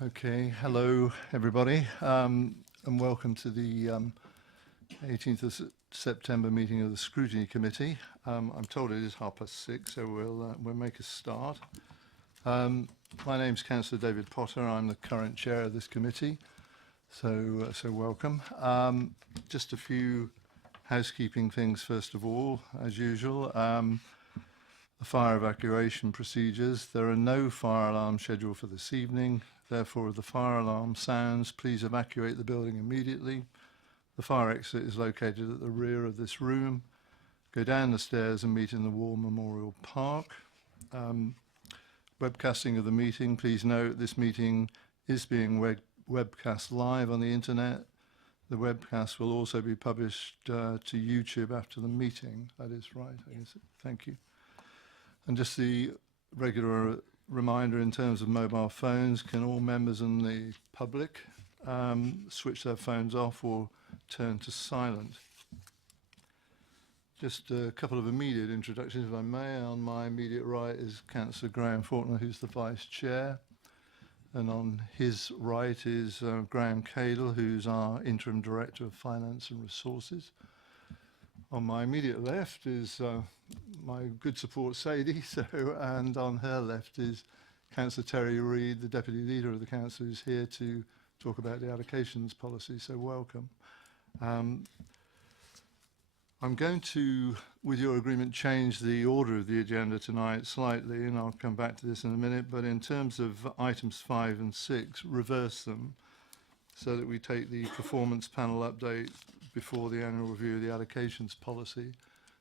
Okay, hello everybody, and welcome to the 18th of September meeting of the Scrutiny Committee. I'm told it is 6:30, so we'll make a start. My name's Councillor David Potter. I'm the current chair of this committee, so welcome. Just a few housekeeping things first of all, as usual. The fire evacuation procedures. There are no fire alarms scheduled for this evening. Therefore, if the fire alarm sounds, please evacuate the building immediately. The fire exit is located at the rear of this room. Go down the stairs and meet in the War Memorial Park. Webcasting of the meeting. Please note this meeting is being webcast live on the internet. The webcast will also be published to YouTube after the meeting. That is right. Yes. Thank you. And just the regular reminder in terms of mobile phones, can all members and the public switch their phones off or turn to silent? Just a couple of immediate introductions, if I may. On my immediate right is Councillor Graham Faulkner, who's the Vice Chair. And on his right is Graham Cadle, who's our Interim Director of Finance and Resources. On my immediate left is my good support Sadie, and on her left is Councillor Terry Reid, the Deputy Leader of the Council, who's here to talk about the allocations policy, so welcome. I'm going to, with your agreement, change the order of the agenda tonight slightly, and I'll come back to this in a minute, but in terms of items 5 and 6, reverse them so that we take the performance panel update before the annual review of the allocations policy.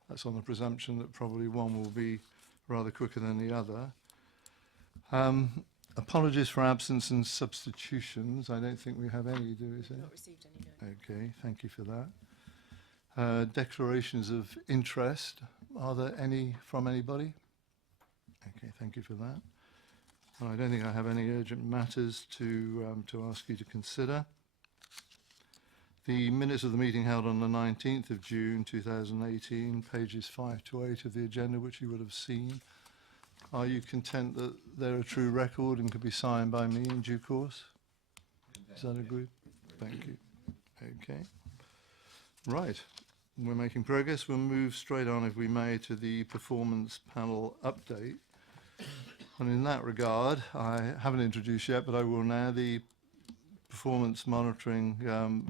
That's on the presumption that probably one will be rather quicker than the other. Apologies for absence and substitutions. I don't think we have any, do we? Not received any, no. Okay, thank you for that. Declarations of interest. Are there any from anybody? Okay, thank you for that. Well, I don't think I have any urgent matters to ask you to consider. The minutes of the meeting held on the 19th of June 2018, pages 5 to 8 of the agenda, which you would have seen. Are you content that they're a true record and could be signed by me in due course? Is that agreed? Thank you. Okay. Right. We're making progress. We'll move straight on, if we may, to the performance panel update. And in that regard, I haven't introduced yet, but I will now, the performance monitoring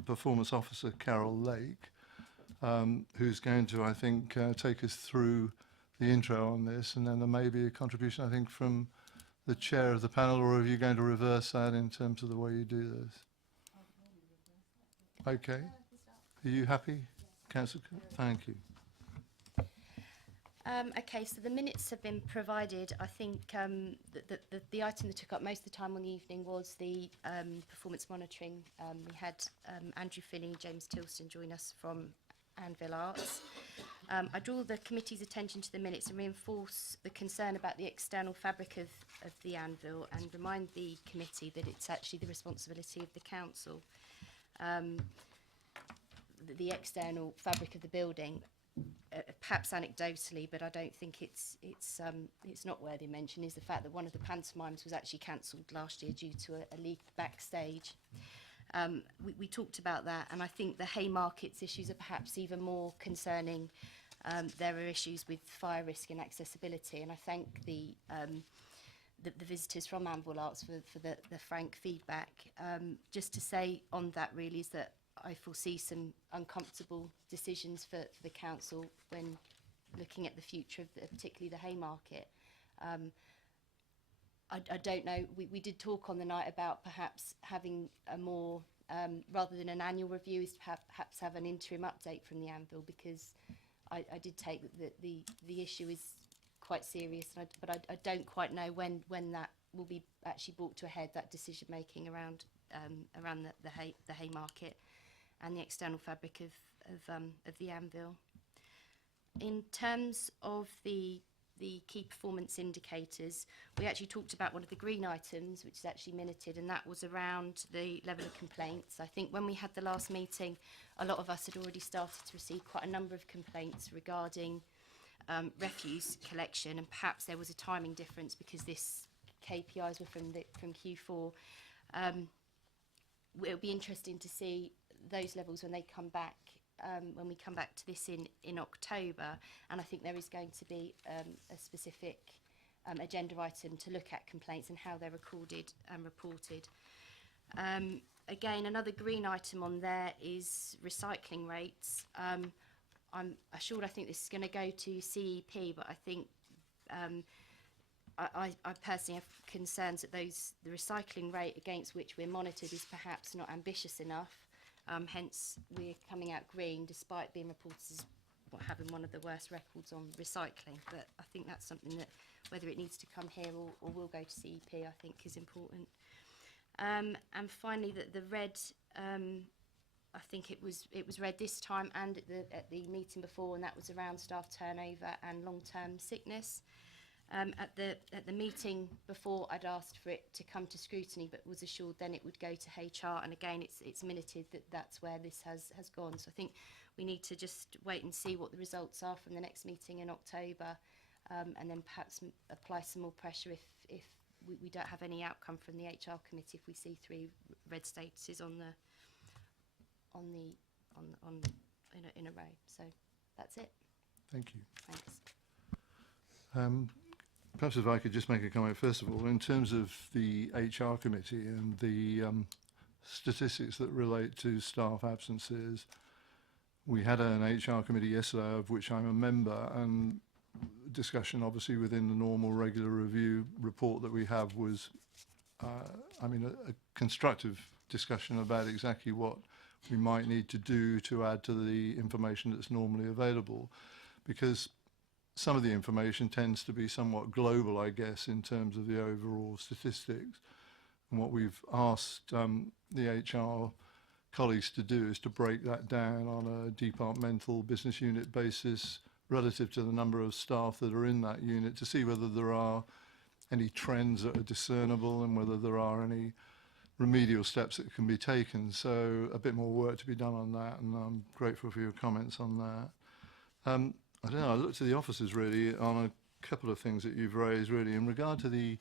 performance officer Carol Lake, who's going to, I think, take us through the intro on this, and then there may be a contribution, I think, from the chair of the panel, or are you going to reverse that in terms of the way you do this? Okay. Are you happy, Councillor? Thank you. Okay, so the minutes have been provided. I think the item that took up most of the time on the evening was the performance monitoring. We had Andrew Finney, James Tilston join us from Anvil Arts. I draw the committee's attention to the minutes and reinforce the concern about the external fabric of the Anvil, and remind the committee that it's actually the responsibility of the council. The external fabric of the building. Perhaps anecdotally, but I don't think it's not worthy of mention, is the fact that one of the pantomimes was actually cancelled last year due to a leak backstage. We talked about that, and I think the Haymarket's issues are perhaps even more concerning. There are issues with fire risk and accessibility, and I thank the visitors from Anvil Arts for the frank feedback. Just to say on that really is that I foresee some uncomfortable decisions for the council when looking at the future of particularly the Haymarket. I don't know, we did talk on the night about perhaps having a more, rather than an annual review, is to perhaps have an interim update from the Anvil, because I did take that the issue is quite serious, but I don't quite know when that will be actually brought to a head, that decision making around the Haymarket and the external fabric of the Anvil. In terms of the key performance indicators, we actually talked about one of the green items, which is actually minuted, and that was around the level of complaints. I think when we had the last meeting, a lot of us had already started to receive quite a number of complaints regarding refuse collection, and perhaps there was a timing difference because this KPIs were from Q4. It'll be interesting to see those levels when they come back, when we come back to this in October, and I think there is going to be a specific agenda item to look at complaints and how they're recorded and reported. Again, another green item on there is recycling rates. I'm assured I think this is going to go to CEP, but I think I personally have concerns that the recycling rate against which we're monitored is perhaps not ambitious enough. Hence, we're coming out green despite being reported as having one of the worst records on recycling. But I think that's something that, whether it needs to come here or will go to CEP, I think is important. And finally, the red, I think it was red this time and at the meeting before, and that was around staff turnover and long-term sickness. At the meeting before, I'd asked for it to come to scrutiny, but was assured then it would go to HR. And again, it's minuted that that's where this has gone. So I think we need to just wait and see what the results are from the next meeting in October, and then perhaps apply some more pressure if we don't have any outcome from the HR committee, if we see 3 red statuses in a row. So that's it. Thank you. Thanks. Perhaps if I could just make a comment first of all, in terms of the HR committee and the statistics that relate to staff absences, we had an HR committee yesterday of which I'm a member, and discussion obviously within the normal regular review report that we have was, a constructive discussion about exactly what we might need to do to add to the information that's normally available, because some of the information tends to be somewhat global, I guess, in terms of the overall statistics. And what we've asked the HR colleagues to do is to break that down on a departmental business unit basis relative to the number of staff that are in that unit, to see whether there are any trends that are discernible and whether there are any remedial steps that can be taken. So a bit more work to be done on that, and I'm grateful for your comments on that. I don't know, I looked to the officers really on a couple of things that you've raised really in regard to the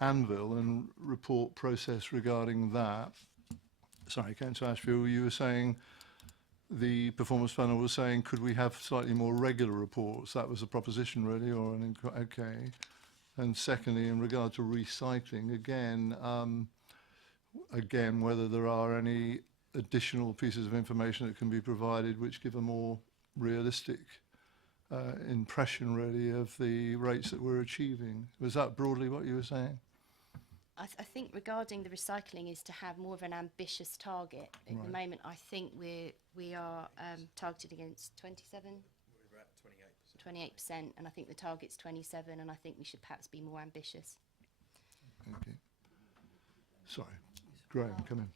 anvil and report process regarding that. Sorry, Councillor Ashfield, you were saying the performance panel was saying, could we have slightly more regular reports? That was a proposition really, or an okay. And secondly, in regard to recycling, again, whether there are any additional pieces of information that can be provided which give a more realistic impression really of the rates that we're achieving. Was that broadly what you were saying? I think regarding the recycling is to have more of an ambitious target. At the moment, I think we are targeted against 27? We're at 28%. 28%, and I think the target's 27, and I think we should perhaps be more ambitious. Okay. Sorry, Graham, come in.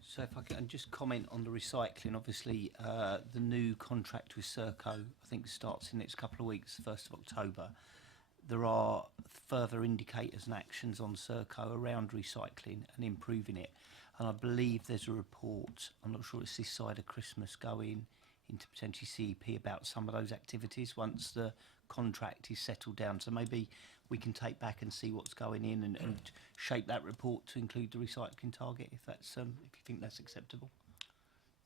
So if I can just comment on the recycling, obviously the new contract with Serco, I think starts in the next couple of weeks, 1st of October. There are further indicators and actions on Serco around recycling and improving it. And I believe there's a report, I'm not sure it's this side of Christmas, going into potentially CEP about some of those activities once the contract is settled down. So maybe we can take back and see what's going in and shape that report to include the recycling target, if that's if you think that's acceptable.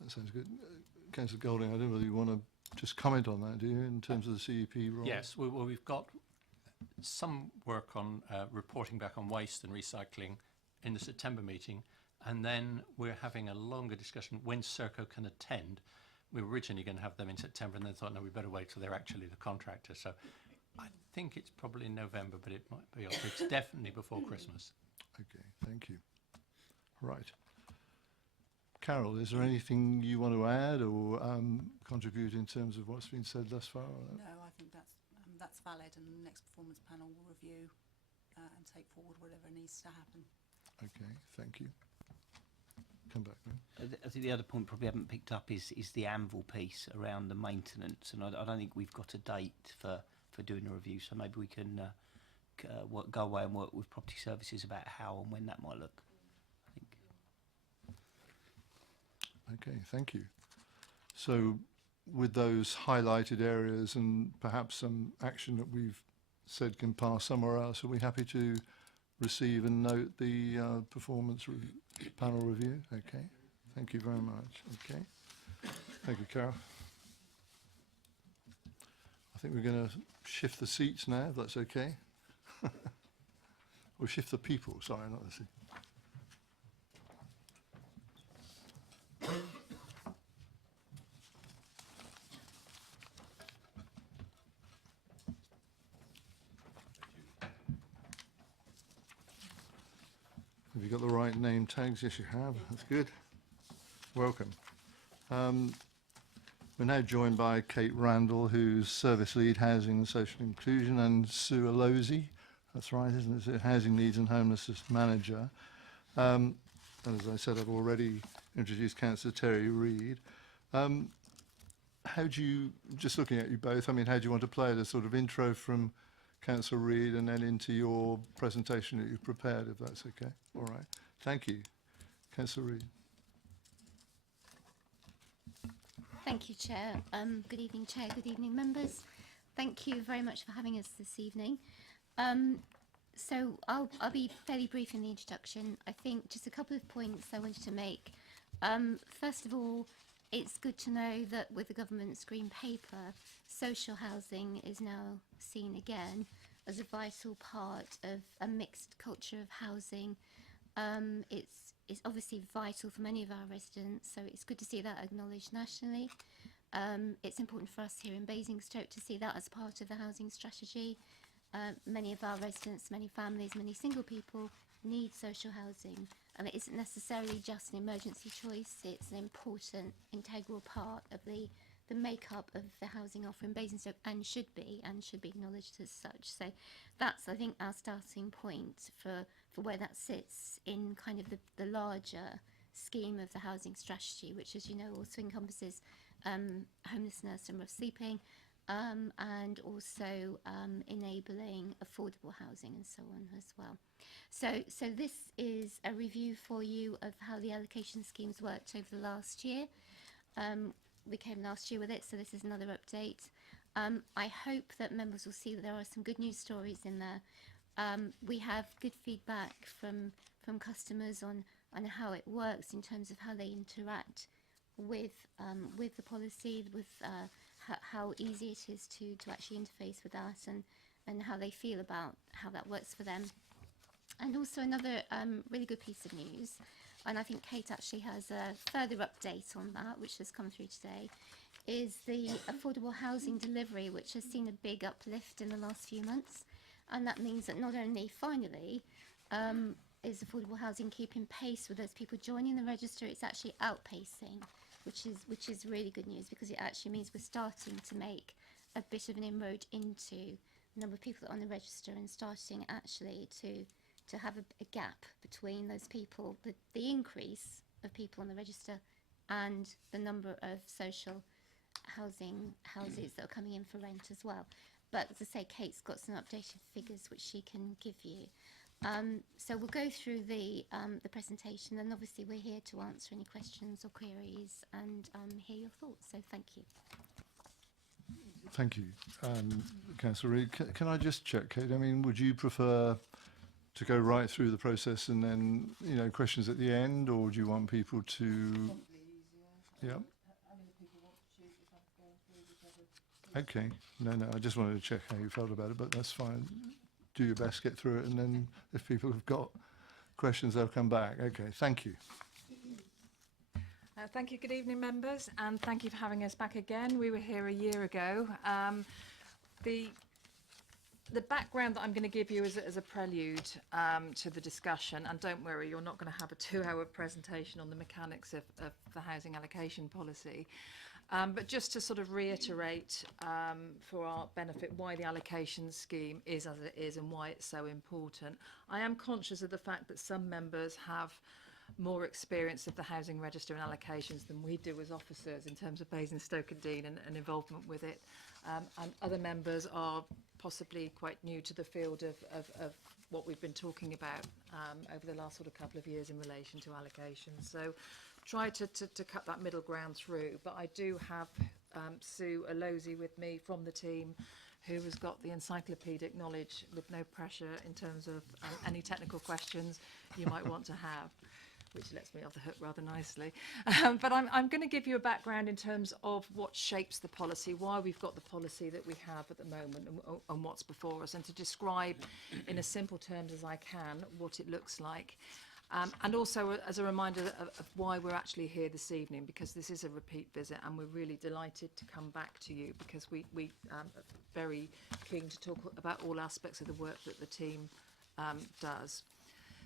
That sounds good. Councillor Golding, I don't know whether you want to just comment on that, do you, in terms of the CEP role? Yes, well, we've got some work on reporting back on waste and recycling in the September meeting, and then we're having a longer discussion when Serco can attend. We were originally going to have them in September, and then thought, no, we better wait till they're actually the contractor. So I think it's probably in November, but it might be, it's definitely before Christmas. Okay, thank you. Right. Carol, is there anything you want to add or contribute in terms of what's been said thus far? No, I think that's valid, and the next performance panel will review and take forward whatever needs to happen. Okay, thank you. Come back then. I think the other point probably haven't picked up is the anvil piece around the maintenance, and I don't think we've got a date for doing a review, so maybe we can go away and work with property services about how and when that might look, I think. Okay, thank you. So with those highlighted areas and perhaps some action that we've said can pass somewhere else. Are we happy to receive and note the panel review? Okay. Thank you very much. Okay. Thank you, Carol. I think we're going to shift the seats now, if that's okay. Or shift the people, sorry, not the seat. Have you got the right name tags? Yes, you have. That's good. Welcome. We're now joined by Kate Randall, who's Service Lead Housing and Social Inclusion, and Sue Alozzi, that's right, isn't it? Housing Needs and Homelessness Manager. And as I said, I've already introduced Councillor Terry Reid. How do you, just looking at you both, I mean, how do you want to play it? A sort of intro from Councillor Reid and then into your presentation that you've prepared, if that's okay? All right. Thank you. Councillor Reid. Thank you, Chair. Good evening, Chair. Good evening, members. Thank you very much for having us this evening. So I'll be fairly brief in the introduction. I think just a couple of points I wanted to make. First of all, it's good to know that with the government's green paper, social housing is now seen again as a vital part of a mixed culture of housing. It's obviously vital for many of our residents, so it's good to see that acknowledged nationally. It's important for us here in Basingstoke to see that as part of the housing strategy. Many of our residents, many families, many single people need social housing, and it isn't necessarily just an emergency choice. It's an important, integral part of the makeup of the housing offer in Basingstoke, and should be acknowledged as such. So that's, I think, our starting point for where that sits in kind of the larger scheme of the housing strategy, which, as you know, also encompasses homelessness and rough sleeping, and also enabling affordable housing and so on as well. So this is a review for you of how the allocation schemes worked over the last year. We came last year with it, so this is another update. I hope that members will see that there are some good news stories in there. We have good feedback from customers on how it works in terms of how they interact with the policy, with how easy it is to actually interface with that, and how they feel about how that works for them. And also another really good piece of news, and I think Kate actually has a further update on that, which has come through today, is the affordable housing delivery, which has seen a big uplift in the last few months. And that means that not only finally is affordable housing keeping pace with those people joining the register, it's actually outpacing, which is really good news, because it actually means we're starting to make a bit of an inroad into the number of people that are on the register, and starting actually to have a gap between those people, the increase of people on the register, and the number of social houses that are coming in for rent as well. But as I say, Kate's got some updated figures which she can give you. So we'll go through the presentation, and obviously we're here to answer any questions or queries and hear your thoughts. So thank you. Thank you, Councillor Reid. Can I just check, Kate? I mean, would you prefer to go right through the process and then, you know, questions at the end, or do you want people to? Yeah. Okay. No, I just wanted to check how you felt about it, but that's fine. Do your best, get through it, and then if people have got questions, they'll come back. Okay. Thank you. Thank you. Good evening, members, and thank you for having us back again. We were here a year ago. The background that I'm going to give you as a prelude to the discussion, and don't worry, you're not going to have a 2-hour presentation on the mechanics of the housing allocation policy. But just to sort of reiterate for our benefit why the allocation scheme is as it is and why it's so important. I am conscious of the fact that some members have more experience of the housing register and allocations than we do as officers in terms of Basingstoke and Dean and involvement with it. And other members are possibly quite new to the field of what we've been talking about over the last sort of couple of years in relation to allocations. So try to cut that middle ground through. But I do have Sue Alozzi with me from the team, who has got the encyclopedic knowledge with no pressure in terms of any technical questions you might want to have, which lets me off the hook rather nicely. But I'm going to give you a background in terms of what shapes the policy, why we've got the policy that we have at the moment, and what's before us, and to describe in as simple terms as I can what it looks like. And also as a reminder of why we're actually here this evening, because this is a repeat visit and we're really delighted to come back to you, because we are very keen to talk about all aspects of the work that the team does.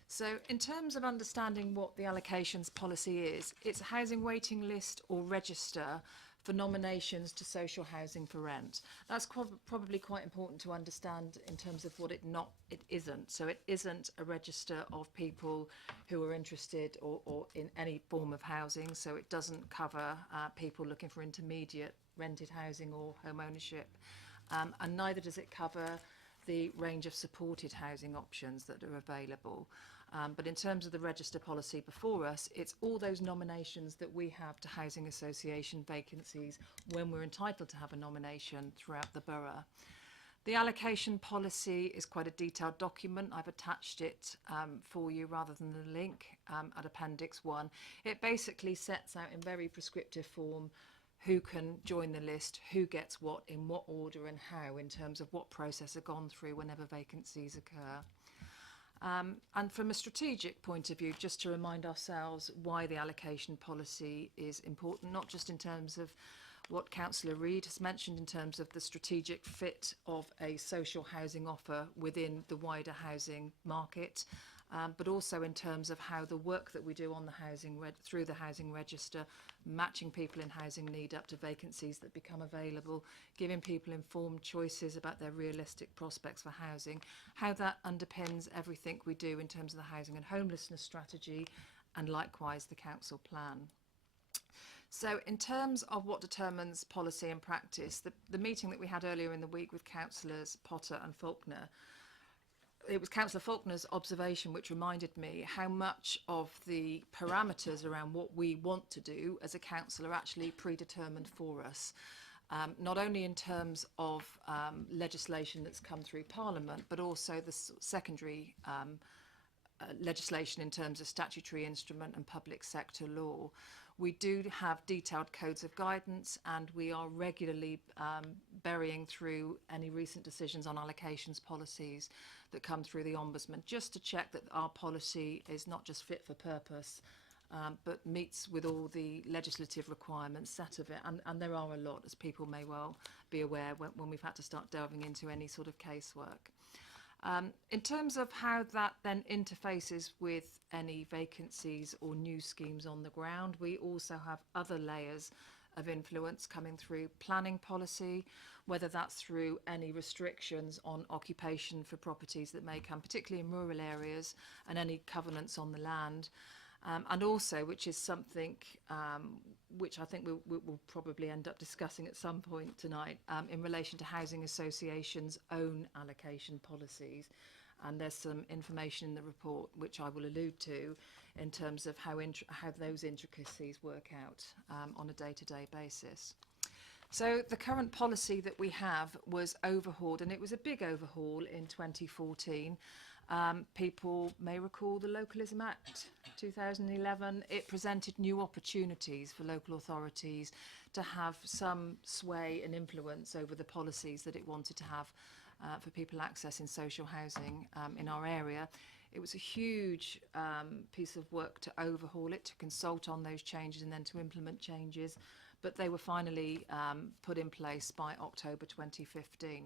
So in terms of understanding what the allocations policy is, it's a housing waiting list or register for nominations to social housing for rent. That's probably quite important to understand in terms of what it isn't. So it isn't a register of people who are interested or in any form of housing. So it doesn't cover people looking for intermediate rented housing or home ownership. And neither does it cover the range of supported housing options that are available. But in terms of the register policy before us, it's all those nominations that we have to housing association vacancies when we're entitled to have a nomination throughout the borough. The allocation policy is quite a detailed document. I've attached it for you rather than the link at Appendix 1. It basically sets out in very prescriptive form who can join the list, who gets what, in what order and how, in terms of what process are gone through whenever vacancies occur. And from a strategic point of view, just to remind ourselves why the allocation policy is important, not just in terms of what Councillor Reid has mentioned in terms of the strategic fit of a social housing offer within the wider housing market, but also in terms of how the work that we do on the housing through the housing register, matching people in housing need up to vacancies that become available, giving people informed choices about their realistic prospects for housing, how that underpins everything we do in terms of the housing and homelessness strategy, and likewise the council plan. So in terms of what determines policy and practice, the meeting that we had earlier in the week with Councillors Potter and Faulkner, it was Councillor Faulkner's observation which reminded me how much of the parameters around what we want to do as a council are actually predetermined for us. Not only in terms of legislation that's come through Parliament, but also the secondary legislation in terms of statutory instrument and public sector law. We do have detailed codes of guidance, and we are regularly burying through any recent decisions on allocations policies that come through the Ombudsman, just to check that our policy is not just fit for purpose, but meets with all the legislative requirements set of it. And there are a lot, as people may well be aware, when we've had to start delving into any sort of casework. In terms of how that then interfaces with any vacancies or new schemes on the ground, we also have other layers of influence coming through planning policy, whether that's through any restrictions on occupation for properties that may come, particularly in rural areas, and any covenants on the land. And also, which is something which I think we'll probably end up discussing at some point tonight, in relation to housing associations' own allocation policies. And there's some information in the report which I will allude to in terms of how those intricacies work out on a day-to-day basis. So the current policy that we have was overhauled, and it was a big overhaul in 2014. People may recall the Localism Act 2011. It presented new opportunities for local authorities to have some sway and influence over the policies that it wanted to have for people accessing social housing in our area. It was a huge piece of work to overhaul it, to consult on those changes and then to implement changes, but they were finally put in place by October 2015.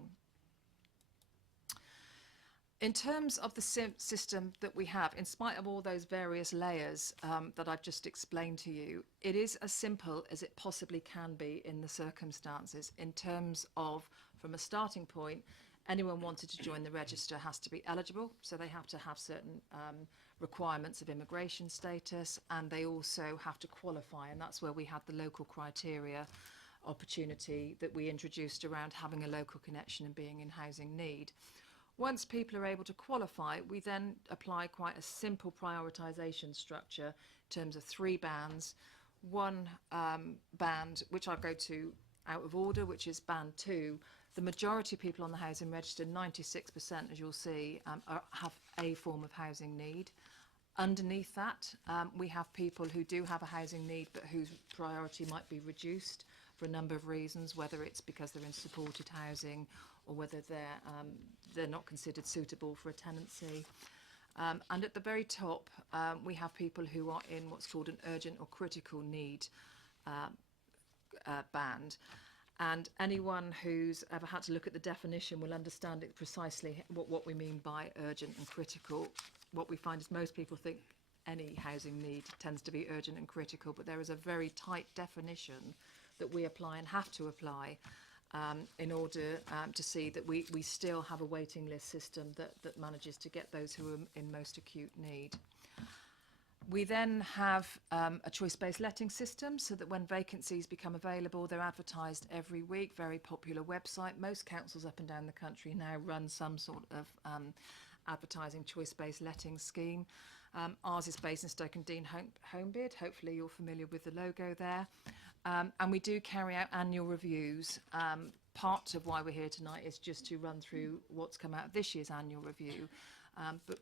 In terms of the system that we have, in spite of all those various layers that I've just explained to you, it is as simple as it possibly can be in the circumstances in terms of, from a starting point, anyone wanted to join the register has to be eligible, so they have to have certain requirements of immigration status, and they also have to qualify, and that's where we had the local criteria opportunity that we introduced around having a local connection and being in housing need. Once people are able to qualify, we then apply quite a simple prioritisation structure in terms of 3 bands. One band, which I'll go to out of order, which is band 2, The majority of people on the housing register, 96%, as you'll see, have a form of housing need. Underneath that, we have people who do have a housing need but whose priority might be reduced for a number of reasons, whether it's because they're in supported housing or whether they're not considered suitable for a tenancy. And at the very top, we have people who are in what's called an urgent or critical need band. And anyone who's ever had to look at the definition will understand it precisely what we mean by urgent and critical. What we find is most people think any housing need tends to be urgent and critical, but there is a very tight definition that we apply and have to apply in order to see that we still have a waiting list system that manages to get those who are in most acute need. We then have a choice-based letting system so that when vacancies become available, they're advertised every week. Very popular website. Most councils up and down the country now run some sort of advertising choice-based letting scheme. Ours is Basingstoke Homebid. Hopefully you're familiar with the logo there. And we do carry out annual reviews. Part of why we're here tonight is just to run through what's come out of this year's annual review.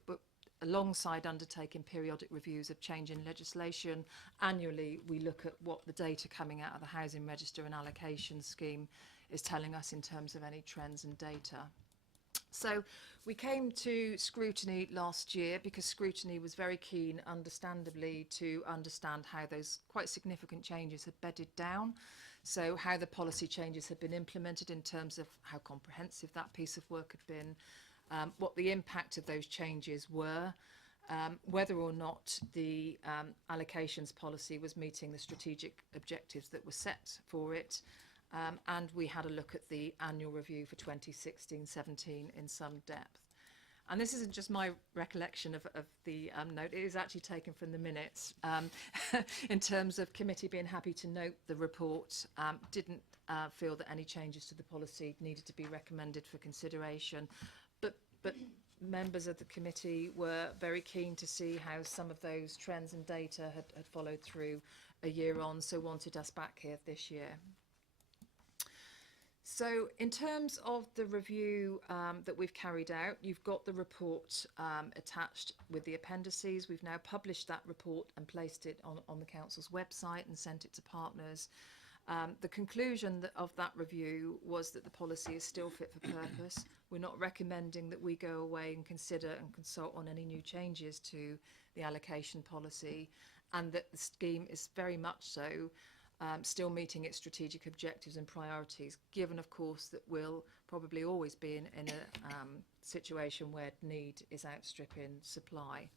But alongside undertaking periodic reviews of change in legislation, annually we look at what the data coming out of the housing register and allocation scheme is telling us in terms of any trends and data. So we came to Scrutiny last year because Scrutiny was very keen, understandably, to understand how those quite significant changes had bedded down. So how the policy changes had been implemented in terms of how comprehensive that piece of work had been, what the impact of those changes were, whether or not the allocations policy was meeting the strategic objectives that were set for it, and we had a look at the annual review for 2016-17 in some depth. And this isn't just my recollection of the note, it is actually taken from the minutes in terms of committee being happy to note the report, didn't feel that any changes to the policy needed to be recommended for consideration. But members of the committee were very keen to see how some of those trends and data had followed through a year on, so wanted us back here this year. So in terms of the review that we've carried out, you've got the report attached with the appendices. We've now published that report and placed it on the council's website and sent it to partners. The conclusion of that review was that the policy is still fit for purpose. We're not recommending that we go away and consider and consult on any new changes to the allocation policy, and that the scheme is very much so still meeting its strategic objectives and priorities, given of course that we'll probably always be in a situation where need is outstripping supply.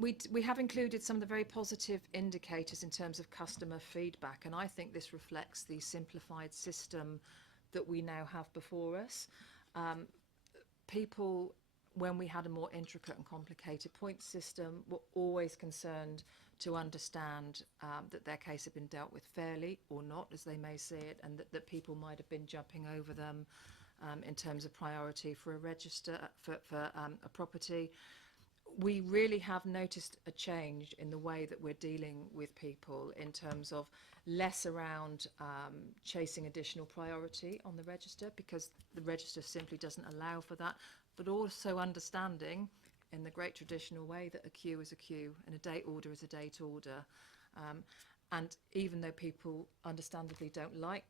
We have included some of the very positive indicators in terms of customer feedback, and I think this reflects the simplified system that we now have before us. People, when we had a more intricate and complicated point system, were always concerned to understand that their case had been dealt with fairly or not, as they may see it, and that people might have been jumping over them in terms of priority for a register, for a property. We really have noticed a change in the way that we're dealing with people in terms of less around chasing additional priority on the register, because the register simply doesn't allow for that, but also understanding in the great traditional way that a queue is a queue and a date order is a date order. And even though people understandably don't like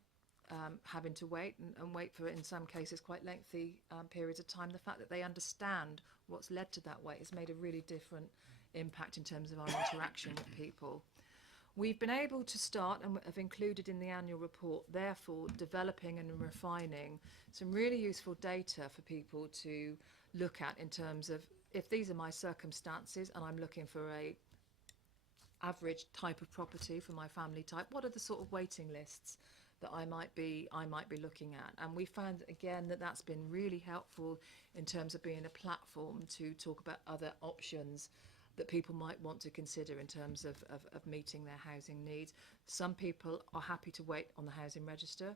having to wait and wait for, in some cases, quite lengthy periods of time, the fact that they understand what's led to that wait has made a really different impact in terms of our interaction with people. We've been able to start, and have included in the annual report, therefore, developing and refining some really useful data for people to look at in terms of, if these are my circumstances and I'm looking for a average type of property for my family type, what are the sort of waiting lists that I might be looking at? And we found again that that's been really helpful in terms of being a platform to talk about other options that people might want to consider in terms of meeting their housing needs. Some people are happy to wait on the housing register.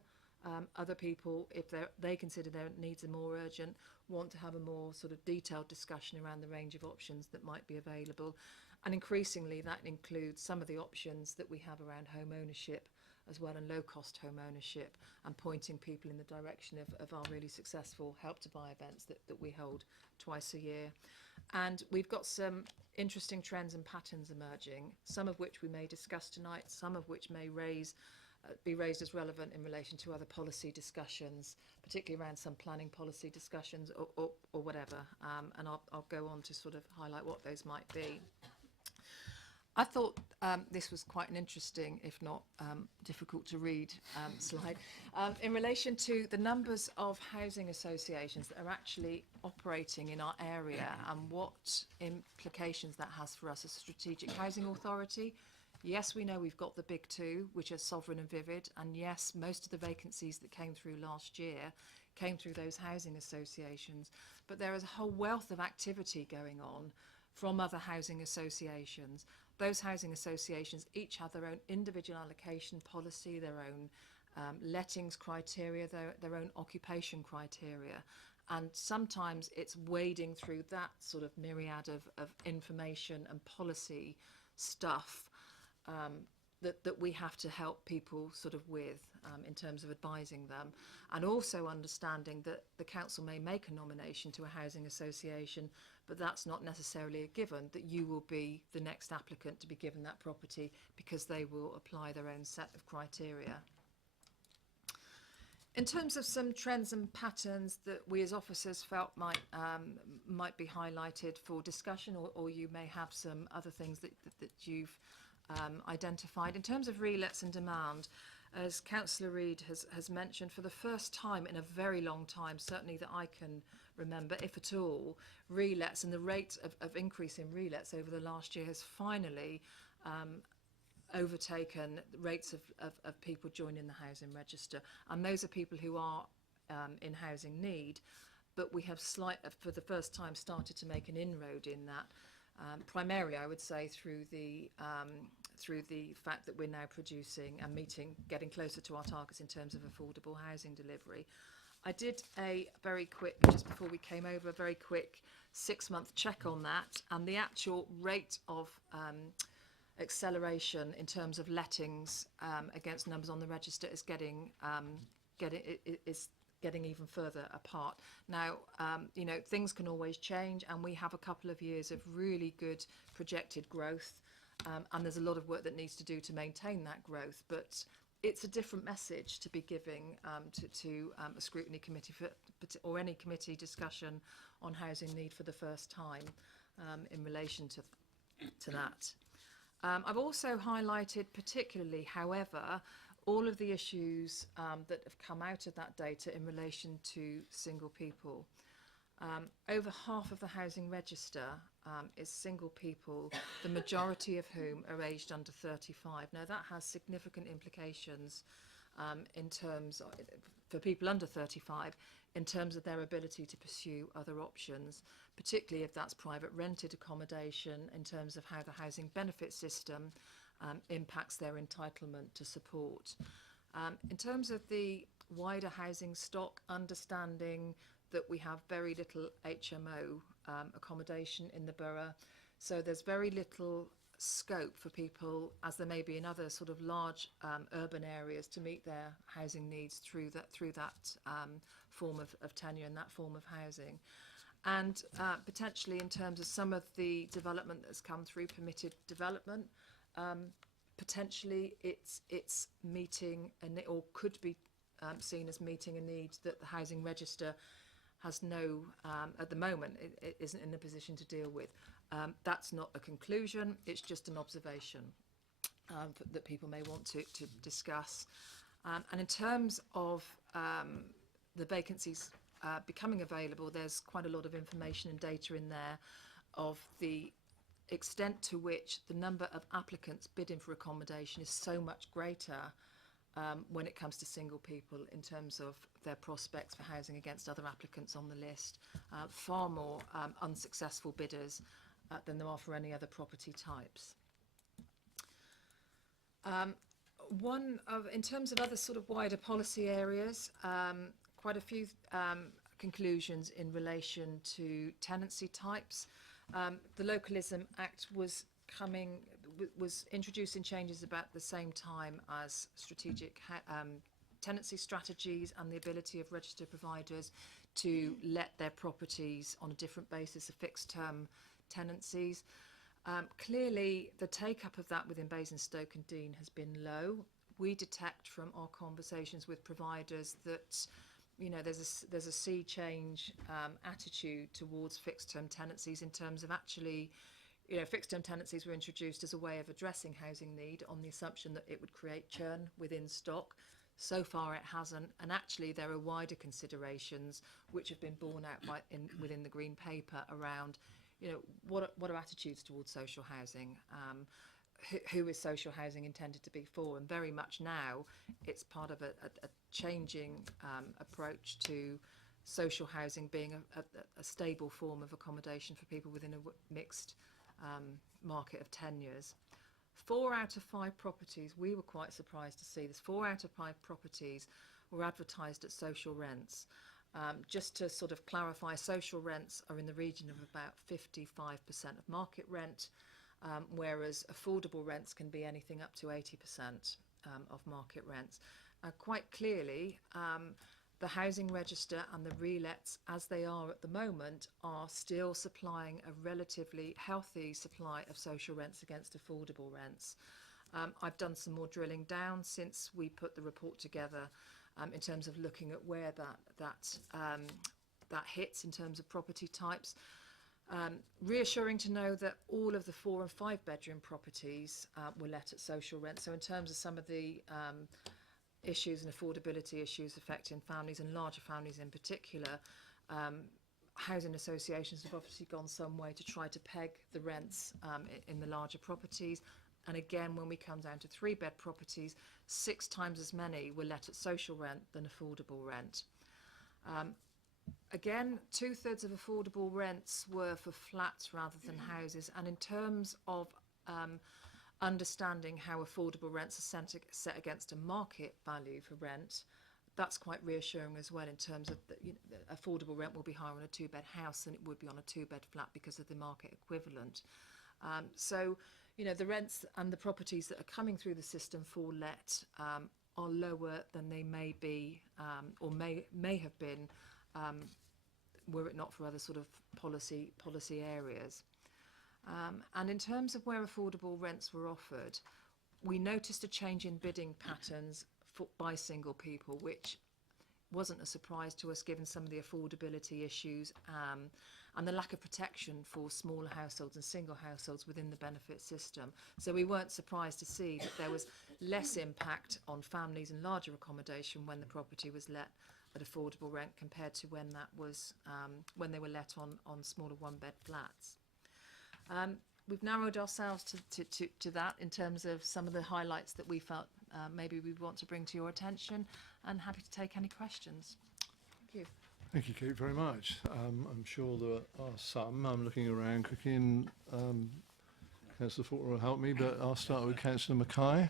Other people, if they consider their needs are more urgent, want to have a more sort of detailed discussion around the range of options that might be available. And increasingly that includes some of the options that we have around home ownership as well, and low-cost home ownership, and pointing people in the direction of our really successful Help to Buy events that we hold twice a year. And we've got some interesting trends and patterns emerging, some of which we may discuss tonight, some of which may be raised as relevant in relation to other policy discussions, particularly around some planning policy discussions or whatever. And I'll go on to sort of highlight what those might be. I thought this was quite an interesting, if not difficult to read, slide in relation to the numbers of housing associations that are actually operating in our area and what implications that has for us as a strategic housing authority. Yes, we know we've got the big two, which are Sovereign and Vivid, and yes, most of the vacancies that came through last year came through those housing associations, but there is a whole wealth of activity going on from other housing associations. Those housing associations each have their own individual allocation policy, their own lettings criteria, their own occupation criteria, and sometimes it's wading through that sort of myriad of information and policy stuff that we have to help people sort of with in terms of advising them, and also understanding that the council may make a nomination to a housing association, but that's not necessarily a given that you will be the next applicant to be given that property, because they will apply their own set of criteria. In terms of some trends and patterns that we as officers felt might be highlighted for discussion, or you may have some other things that you've identified. In terms of relets and demand, as Councillor Reid has mentioned, for the first time in a very long time, certainly that I can remember, if at all, relets and the rate of increase in relets over the last year has finally overtaken rates of people joining the housing register. And those are people who are in housing need, but we have for the first time started to make an inroad in that. Primarily, I would say, through the fact that we're now producing and getting closer to our targets in terms of affordable housing delivery. I did a very quick, just before we came over, a very quick 6-month check on that, and the actual rate of acceleration in terms of lettings against numbers on the register is getting even further apart. Now, you know, things can always change, and we have a couple of years of really good projected growth, and there's a lot of work that needs to do to maintain that growth, but it's a different message to be giving to a scrutiny committee or any committee discussion on housing need for the first time in relation to that. I've also highlighted particularly, however, all of the issues that have come out of that data in relation to single people. Over half of the housing register is single people, the majority of whom are aged under 35. Now that has significant implications in terms of, for people under 35, in terms of their ability to pursue other options, particularly if that's private rented accommodation, in terms of how the housing benefit system impacts their entitlement to support. In terms of the wider housing stock, understanding that we have very little HMO accommodation in the borough, so there's very little scope for people, as there may be in other sort of large urban areas, to meet their housing needs through that form of tenure and that form of housing. And potentially in terms of some of the development that's come through, permitted development, potentially it's meeting or could be seen as meeting a need that the housing register has no, at the moment, it isn't in a position to deal with. That's not a conclusion, it's just an observation that people may want to discuss. And in terms of the vacancies becoming available, there's quite a lot of information and data in there of the extent to which the number of applicants bidding for accommodation is so much greater when it comes to single people in terms of their prospects for housing against other applicants on the list. Far more unsuccessful bidders than there are for any other property types. In terms of other sort of wider policy areas, quite a few conclusions in relation to tenancy types. The Localism Act was was introducing changes about the same time as strategic tenancy strategies and the ability of registered providers to let their properties on a different basis of fixed term tenancies. Clearly, the take-up of that within Basingstoke and Deane has been low. We detect from our conversations with providers that, you know, there's a sea change attitude towards fixed-term tenancies in terms of actually, you know, fixed-term tenancies were introduced as a way of addressing housing need on the assumption that it would create churn within stock. So far, it hasn't, and actually there are wider considerations which have been borne out within the Green Paper around, you know, what are attitudes towards social housing? Who is social housing intended to be for? And very much now, it's part of a changing approach to social housing being a stable form of accommodation for people within a mixed market of tenures. 4 out of 5 properties, we were quite surprised to see this, 4 out of 5 properties were advertised at social rents. Just to sort of clarify, social rents are in the region of about 55% of market rent, whereas affordable rents can be anything up to 80% of market rents. Quite clearly, the housing register and the relets, as they are at the moment, are still supplying a relatively healthy supply of social rents against affordable rents. I've done some more drilling down since we put the report together in terms of looking at where that hits in terms of property types. Reassuring to know that all of the 4 and 5 bedroom properties were let at social rent. So in terms of some of the issues and affordability issues affecting families and larger families in particular, housing associations have obviously gone some way to try to peg the rents in the larger properties. And again, when we come down to 3-bed properties, 6 times as many were let at social rent than affordable rent. Again, 2/3 of affordable rents were for flats rather than houses. And in terms of understanding how affordable rents are set against a market value for rent, that's quite reassuring as well in terms of the affordable rent will be higher on a 2-bed house than it would be on a 2-bed flat because of the market equivalent. So, you know, the rents and the properties that are coming through the system for let are lower than they may be or may have been were it not for other sort of policy areas. And in terms of where affordable rents were offered, we noticed a change in bidding patterns by single people, which wasn't a surprise to us given some of the affordability issues and the lack of protection for smaller households and single households within the benefit system. So we weren't surprised to see that there was less impact on families and larger accommodation when the property was let at affordable rent compared to when that was when they were let on smaller 1-bed flats. We've narrowed ourselves to that in terms of some of the highlights that we felt maybe we want to bring to your attention, and happy to take any questions. Thank you. Thank you, Kate, very much. I'm sure there are some. I'm looking around quickly, and Councillor Faulkner will help me, but I'll start with Councillor Mackay.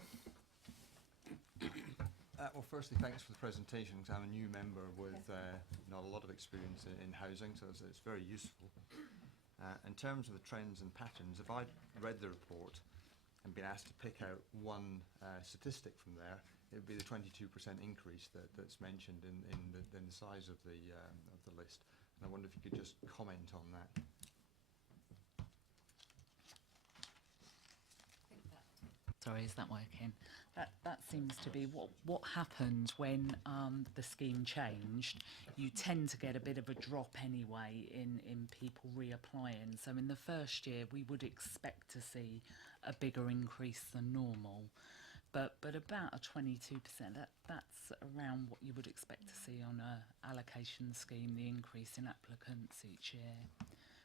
Well, firstly, thanks for the presentation, because I'm a new member with not a lot of experience in housing, so it's very useful. In terms of the trends and patterns, if I'd read the report and been asked to pick out one statistic from there, it would be the 22% increase that's mentioned in the size of the list. And I wonder if you could just comment on that. Sorry, is that working? That seems to be what happened when the scheme changed. You tend to get a bit of a drop anyway in people reapplying. So in the first year, we would expect to see a bigger increase than normal. But about a 22%, that's around what you would expect to see on a allocation scheme, the increase in applicants each year.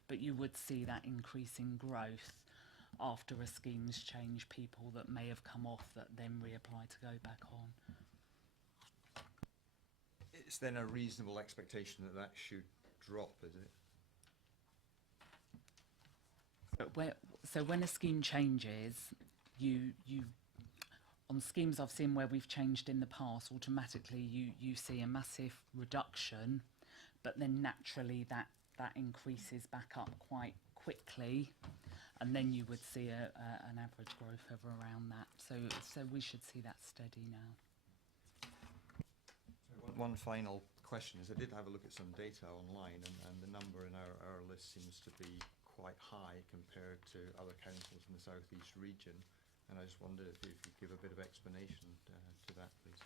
But you would see that increase in growth after a scheme's change, people that may have come off that then reapply to go back on. It's then a reasonable expectation that should drop, is it? So when a scheme changes, you on schemes I've seen where we've changed in the past, automatically you see a massive reduction, but then naturally that increases back up quite quickly. and then you would see an average growth of around that. So we should see that steady now. One final question is, I did have a look at some data online, and the number in our list seems to be quite high compared to other councils in the South East region, and I just wondered if you could give a bit of explanation to that, please.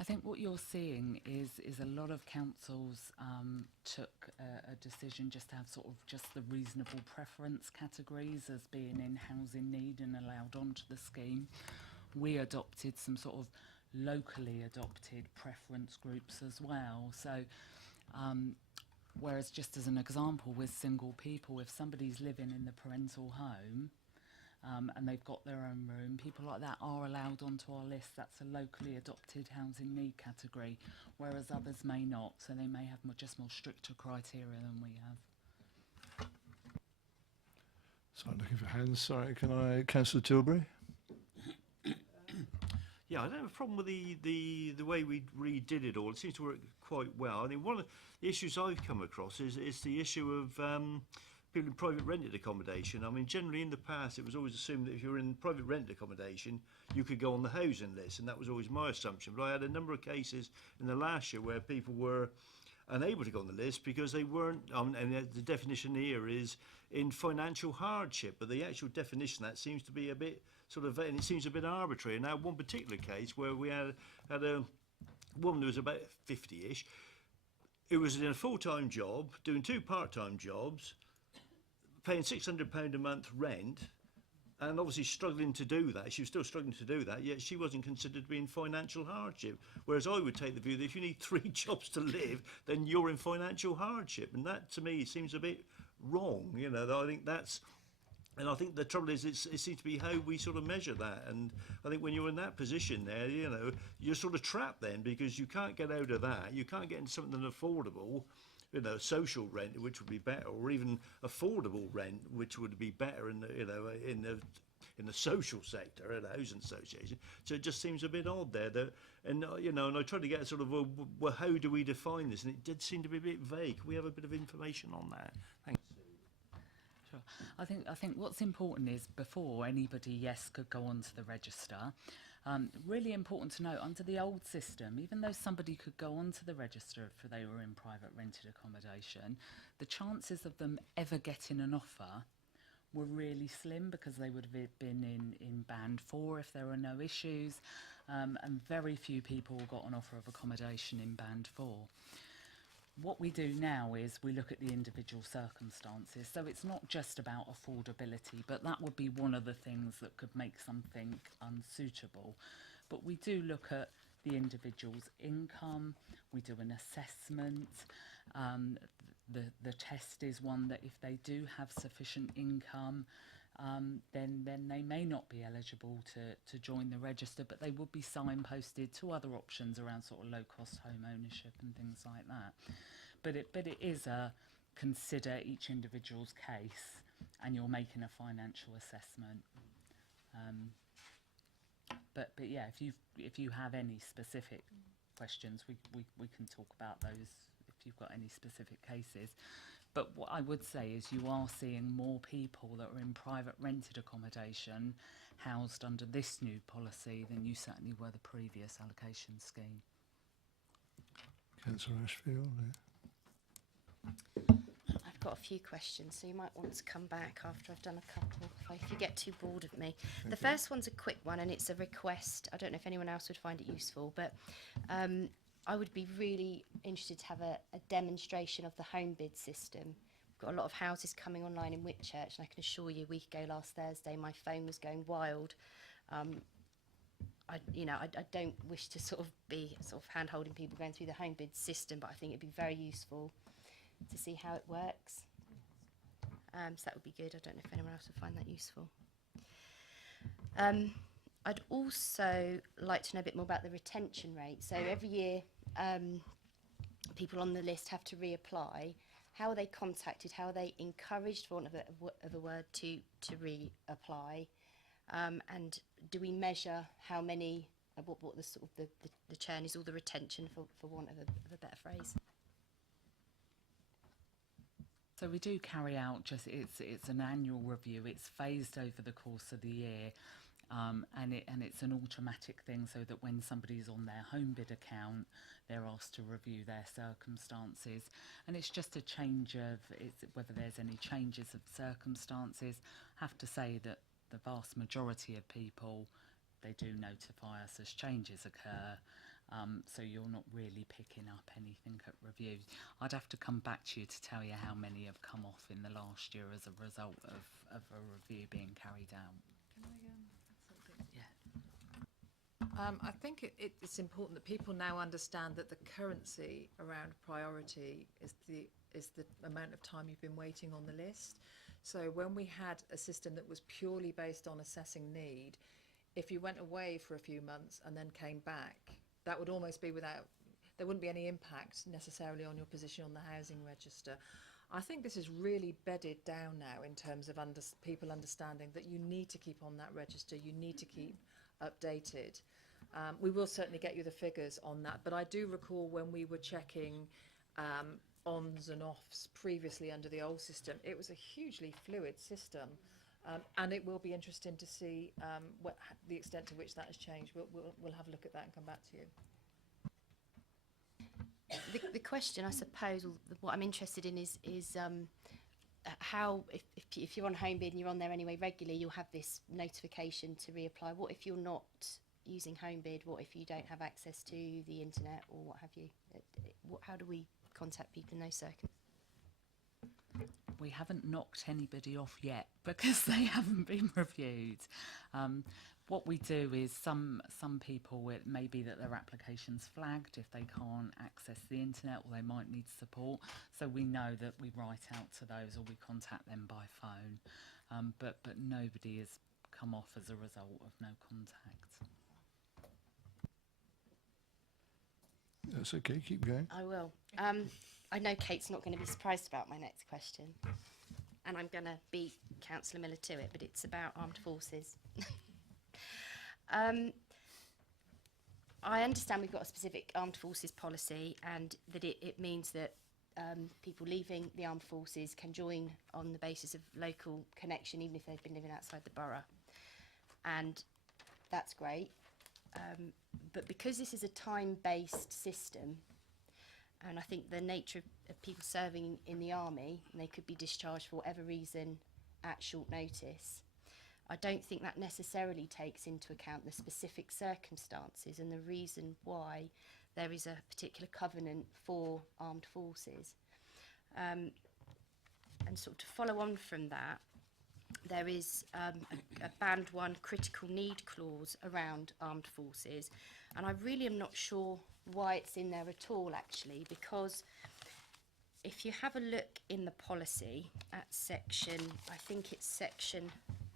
I think what you're seeing is a lot of councils took a decision just to have sort of just the reasonable preference categories as being in housing need and allowed onto the scheme. We adopted some sort of locally adopted preference groups as well. So whereas just as an example with single people, if somebody's living in the parental home and they've got their own room, people like that are allowed onto our list. That's a locally adopted housing need category, whereas others may not, so they may have just more stricter criteria than we have. Sorry, looking for hands. Sorry, can I, Councillor Tilbury? Yeah, I don't have a problem with the way we redid it all. It seems to work quite well. I think one of the issues I've come across is the issue of people in private rented accommodation. I mean, generally in the past, it was always assumed that if you were in private rented accommodation, you could go on the housing list, and that was always my assumption. But I had a number of cases in the last year where people were unable to go on the list because they weren't, and the definition here is in financial hardship, but the actual definition that seems to be a bit sort of, and it seems a bit arbitrary. Now, one particular case where we had a woman who was about 50-ish, who was in a full-time job, doing 2 part-time jobs, paying £600 a month rent, and obviously struggling to do that. She was still struggling to do that, yet she wasn't considered to be in financial hardship. Whereas I would take the view that if you need 3 jobs to live, then you're in financial hardship. And that, to me, seems a bit wrong. You know, I think that's... And I think the trouble is, it seems to be how we sort of measure that. And I think when you're in that position there, you know, you're sort of trapped then, because you can't get out of that. You can't get into something affordable, you know, social rent, which would be better, or even affordable rent, which would be better in the, you know, in the social sector, in the housing association. So it just seems a bit odd there. That, and you know, and I tried to get sort of, well, how do we define this? And it did seem to be a bit vague. Can we have a bit of information on that? Thanks. Sure. I think what's important is before anybody, could go onto the register. Really important to note, under the old system, even though somebody could go onto the register if they were in private rented accommodation, the chances of them ever getting an offer were really slim, because they would have been in band 4 if there were no issues, and very few people got an offer of accommodation in band 4. What we do now is we look at the individual circumstances. So it's not just about affordability, but that would be one of the things that could make something unsuitable. But we do look at the individual's income, we do an assessment. The test is one that if they do have sufficient income, then they may not be eligible to join the register, but they would be signposted to other options around sort of low-cost home ownership and things like that. But it is a consider each individual's case, and you're making a financial assessment. But yeah, if you have any specific questions, we can talk about those if you've got any specific cases. But what I would say is you are seeing more people that are in private rented accommodation housed under this new policy than you certainly were the previous allocation scheme. Councillor Ashfield. I've got a few questions, so you might want to come back after I've done a couple, if you get too bored of me. The first one's a quick one, and it's a request. I don't know if anyone else would find it useful, but I would be really interested to have a demonstration of the home bid system. We've got a lot of houses coming online in Whitchurch, and I can assure you, a week ago last Thursday, my phone was going wild. I don't wish to sort of be hand-holding people going through the home bid system, but I think it'd be very useful to see how it works. So that would be good. I don't know if anyone else would find that useful. I'd also like to know a bit more about the retention rate. So every year, people on the list have to reapply. How are they contacted? How are they encouraged, for want of a word, to reapply? And do we measure how many? What the sort of the churn is, or the retention, for want of a better phrase? So we do carry out it's an annual review. It's phased over the course of the year, and it's an automatic thing, so that when somebody's on their home bid account, they're asked to review their circumstances, and it's just a change of whether there's any changes of circumstances. I have to say that the vast majority of people, they do notify us as changes occur. So you're not really picking up anything at reviews. I'd have to come back to you to tell you how many have come off in the last year as a result of a review being carried out. Can I add something? Yeah. I think it's important that people now understand that the currency around priority is the amount of time you've been waiting on the list. So when we had a system that was purely based on assessing need, if you went away for a few months and then came back, that would almost be there wouldn't be any impact necessarily on your position on the housing register. I think this is really bedded down now in terms of people understanding that you need to keep on that register, you need to keep updated. We will certainly get you the figures on that, but I do recall when we were checking ons and offs previously under the old system, it was a hugely fluid system. And it will be interesting to see the extent to which that has changed. We'll have a look at that and come back to you. The question, I suppose, or what I'm interested in is how, if you're on home bid and you're on there anyway regularly, you'll have this notification to reapply. What if you're not using home bid? What if you don't have access to the internet or what have you? How do we contact people in those circumstances? We haven't knocked anybody off yet because they haven't been reviewed. What we do is some people, it may be that their application's flagged if they can't access the internet, or they might need support. So we know that we write out to those or we contact them by phone. But nobody has come off as a result of no contact. That's okay, keep going. I will. I know Kate's not going to be surprised about my next question, and I'm going to beat Councillor Miller to it, but it's about armed forces. I understand we've got a specific armed forces policy, and that it means that people leaving the armed forces can join on the basis of local connection, even if they've been living outside the borough. And that's great. But because this is a time-based system, and I think the nature of people serving in the army, and they could be discharged for whatever reason at short notice, I don't think that necessarily takes into account the specific circumstances and the reason why there is a particular covenant for armed forces. And sort of to follow on from that, there is a Band 1 critical need clause around armed forces, and I really am not sure why it's in there at all, actually, because if you have a look in the policy at section, I think it's section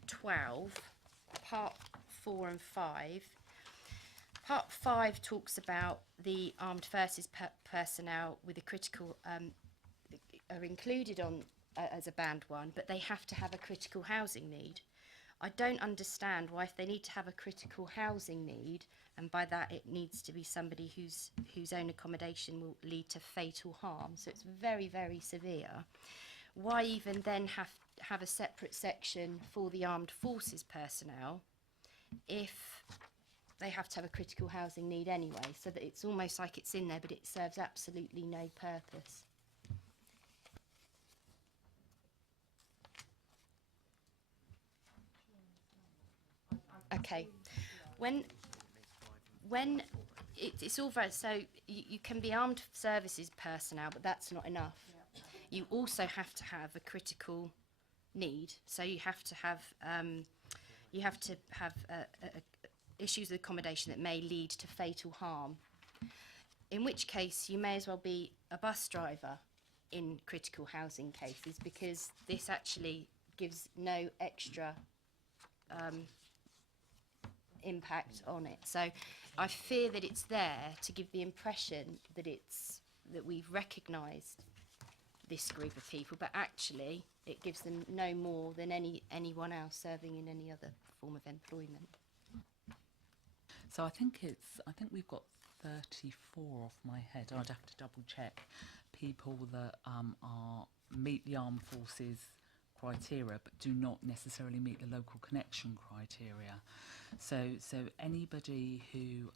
12, part 4 and 5. Part 5 talks about the armed forces personnel with a critical are included on as a Band 1, but they have to have a critical housing need. I don't understand why, if they need to have a critical housing need, and by that it needs to be somebody whose own accommodation will lead to fatal harm, so it's very, very severe, why even then have a separate section for the armed forces personnel if they have to have a critical housing need anyway, so that it's almost like it's in there but it serves absolutely no purpose. Okay, when it's all very, so you can be armed services personnel, but that's not enough. You also have to have a critical need, so you have to have issues with accommodation that may lead to fatal harm, in which case you may as well be a bus driver in critical housing cases, because this actually gives no extra impact on it. So I fear that it's there to give the impression that we've recognised this group of people, but actually it gives them no more than anyone else serving in any other form of employment. So I think we've got 34 off my head. I'd have to double check people that are meet the armed forces criteria but do not necessarily meet the local connection criteria. So anybody who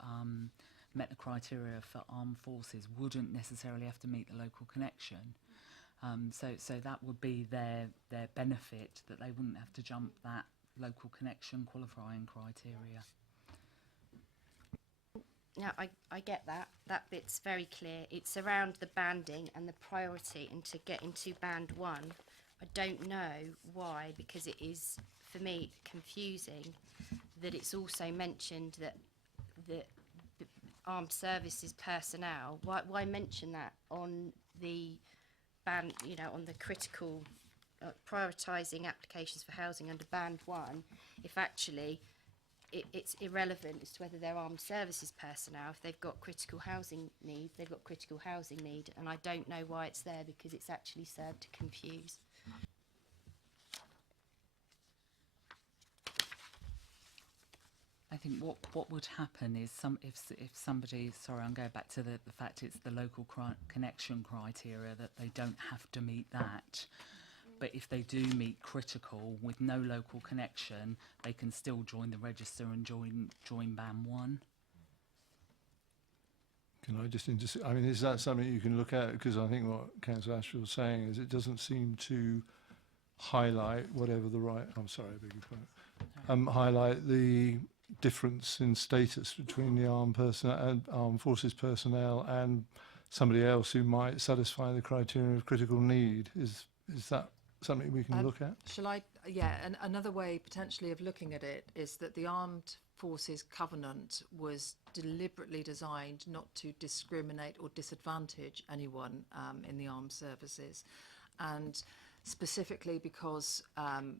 met the criteria for armed forces wouldn't necessarily have to meet the local connection. So that would be their benefit, that they wouldn't have to jump that local connection qualifying criteria. Now, I get that. That bit's very clear. It's around the banding and the priority, and to get into band 1, I don't know why, because it is, for me, confusing that it's also mentioned that the armed services personnel, why mention that on the band, you know, on the critical prioritising applications for housing under band 1, if actually it's irrelevant as to whether they're armed services personnel. If they've got critical housing needs, they've got critical housing need, and I don't know why it's there, because it's actually served to confuse. I think what would happen is if somebody, sorry, I'm going back to the fact it's the local connection criteria, that they don't have to meet that. But if they do meet critical with no local connection, they can still join the register and join band 1. Can I just I mean, is that something you can look at? Because I think what Councillor Ashfield was saying is it doesn't seem to highlight whatever the right, I'm sorry, I beg your pardon, highlight the difference in status between the armed forces personnel and somebody else who might satisfy the criteria of critical need. Is that something we can look at? Shall I? Yeah, and another way potentially of looking at it is that the Armed Forces Covenant was deliberately designed not to discriminate or disadvantage anyone in the armed services, and specifically because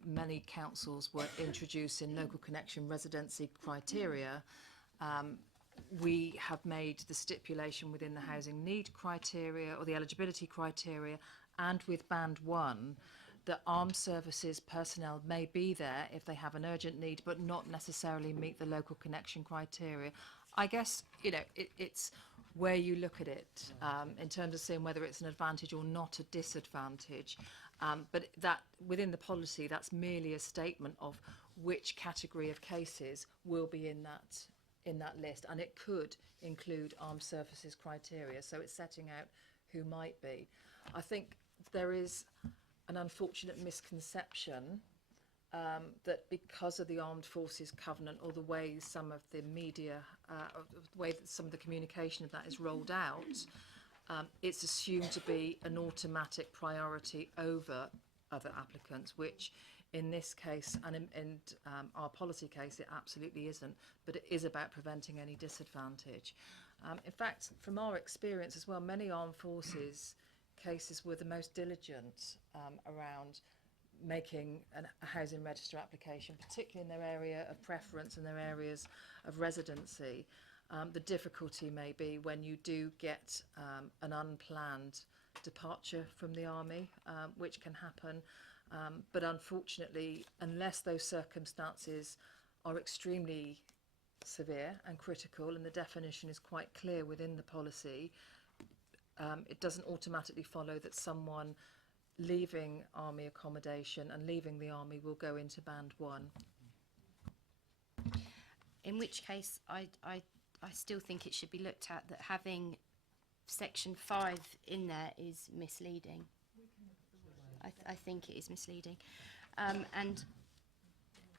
many councils were introducing local connection residency criteria, we have made the stipulation within the housing need criteria or the eligibility criteria, and with band 1, that armed services personnel may be there if they have an urgent need but not necessarily meet the local connection criteria. I guess, you know, it's where you look at it in terms of seeing whether it's an advantage or not a disadvantage. But that within the policy, that's merely a statement of which category of cases will be in that list, and it could include armed services criteria. So it's setting out who might be. I think there is an unfortunate misconception that because of the Armed Forces Covenant or the way some of the media, or the way that some of the communication of that is rolled out, it's assumed to be an automatic priority over other applicants, which in this case and in our policy case, it absolutely isn't, but it is about preventing any disadvantage. In fact, from our experience as well, many armed forces cases were the most diligent around making a housing register application, particularly in their area of preference and their areas of residency. The difficulty may be when you do get an unplanned departure from the army, which can happen. But unfortunately, unless those circumstances are extremely severe and critical, and the definition is quite clear within the policy, it doesn't automatically follow that someone leaving army accommodation and leaving the army will go into band 1. In which case, I still think it should be looked at that having section 5 in there is misleading. I think it is misleading. And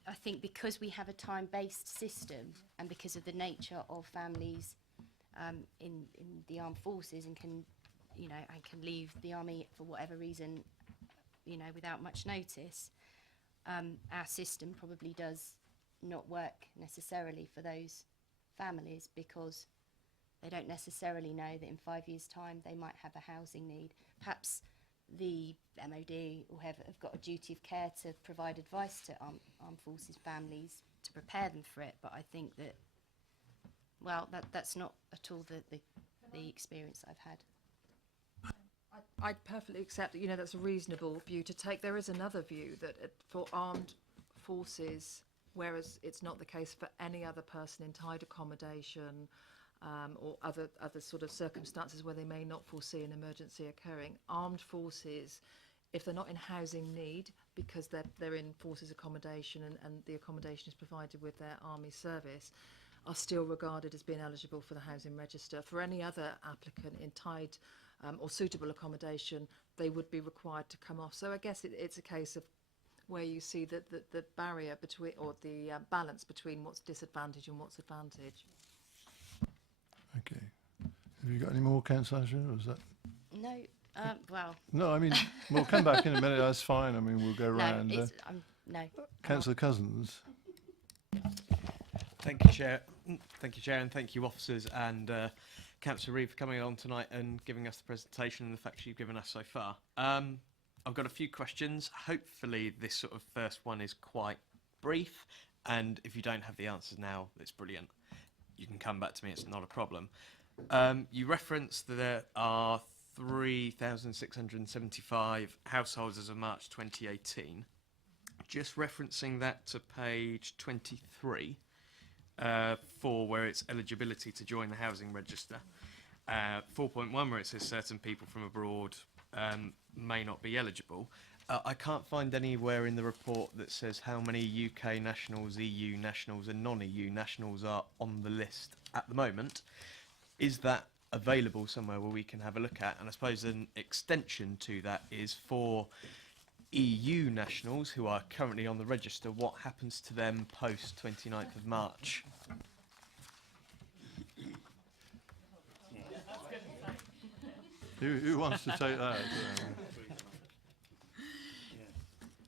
I think because we have a time-based system and because of the nature of families in the armed forces and can leave the army for whatever reason, without much notice, our system probably does not work necessarily for those families because they don't necessarily know that in 5 years' time they might have a housing need. Perhaps the MOD or have got a duty of care to provide advice to armed forces families to prepare them for it, but I think that, that's not at all the experience I've had. I'd perfectly accept that, that's a reasonable view to take. There is another view that for armed forces, whereas it's not the case for any other person in tied accommodation or other sort of circumstances where they may not foresee an emergency occurring, armed forces if they're not in housing need because they're in forces accommodation and the accommodation is provided with their army service, are still regarded as being eligible for the housing register. For any other applicant in tied or suitable accommodation, they would be required to come off. So I guess it's a case of where you see the barrier between, or the balance between what's disadvantage and what's advantage. Okay. Have you got any more, Councillor Ashton, or is that? No, well, No, I mean, we'll come back in a minute, that's fine. I mean, we'll go no, round. it's, no. Councillor Cousins. Thank you, Chair. Thank you, Chair, and thank you, officers, and Councillor Reid for coming along tonight and giving us the presentation and the facts you've given us so far. I've got a few questions. Hopefully this sort of first one is quite brief, and if you don't have the answers now, it's brilliant. You can come back to me, it's not a problem. You referenced that there are 3,675 households as of March 2018. Just referencing that to page 23, 4, where it's eligibility to join the housing register. 4.1, where it says certain people from abroad may not be eligible. I can't find anywhere in the report that says how many UK nationals, EU nationals and non-EU nationals are on the list at the moment. Is that available somewhere where we can have a look at? And I suppose an extension to that is for EU nationals who are currently on the register, what happens to them post 29th of March? Who wants to take that?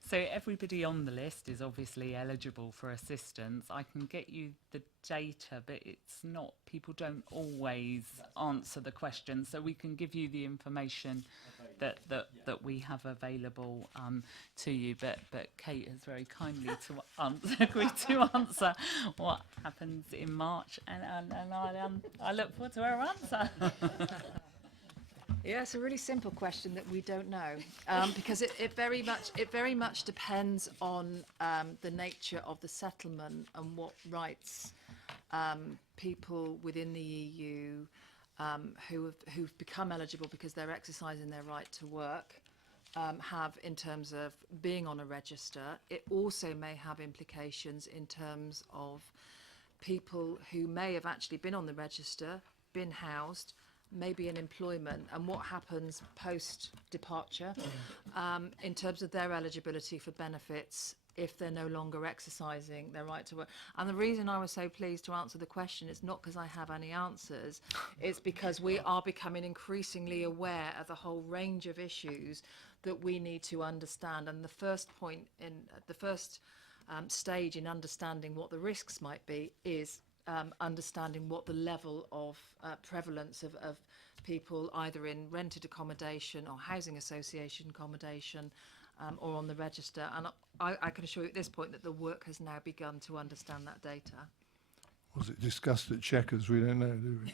So everybody on the list is obviously eligible for assistance. I can get you the data, but it's not, people don't always answer the question. So we can give you the information that we have available to you. But Kate has very kindly agreed to answer what happens in March, and I look forward to her answer. Yeah, it's a really simple question that we don't know, because it very much depends on the nature of the settlement and what rights people within the EU who've become eligible because they're exercising their right to work have in terms of being on a register. It also may have implications in terms of people who may have actually been on the register, been housed, maybe in employment, and what happens post departure in terms of their eligibility for benefits if they're no longer exercising their right to work. And the reason I was so pleased to answer the question is not because I have any answers, it's because we are becoming increasingly aware of the whole range of issues that we need to understand. And the first point in the first stage in understanding what the risks might be is understanding what the level of prevalence of people either in rented accommodation or housing association accommodation or on the register. And I can assure you at this point that the work has now begun to understand that data. Was it discussed at Chequers? We don't know, do we?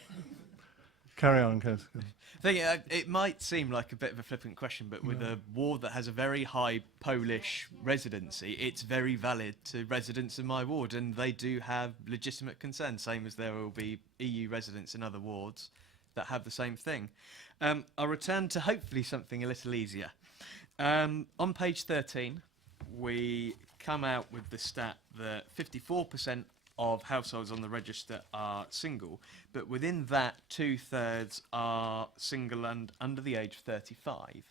Carry on, Councillor. It might seem like a bit of a flippant question, but with a ward that has a very high Polish residency, it's very valid to residents in my ward, and they do have legitimate concerns, same as there will be EU residents in other wards that have the same thing. I'll return to hopefully something a little easier. On page 13, we come out with the stat that 54% of households on the register are single, but within that 2/3 are single and under the age of 35.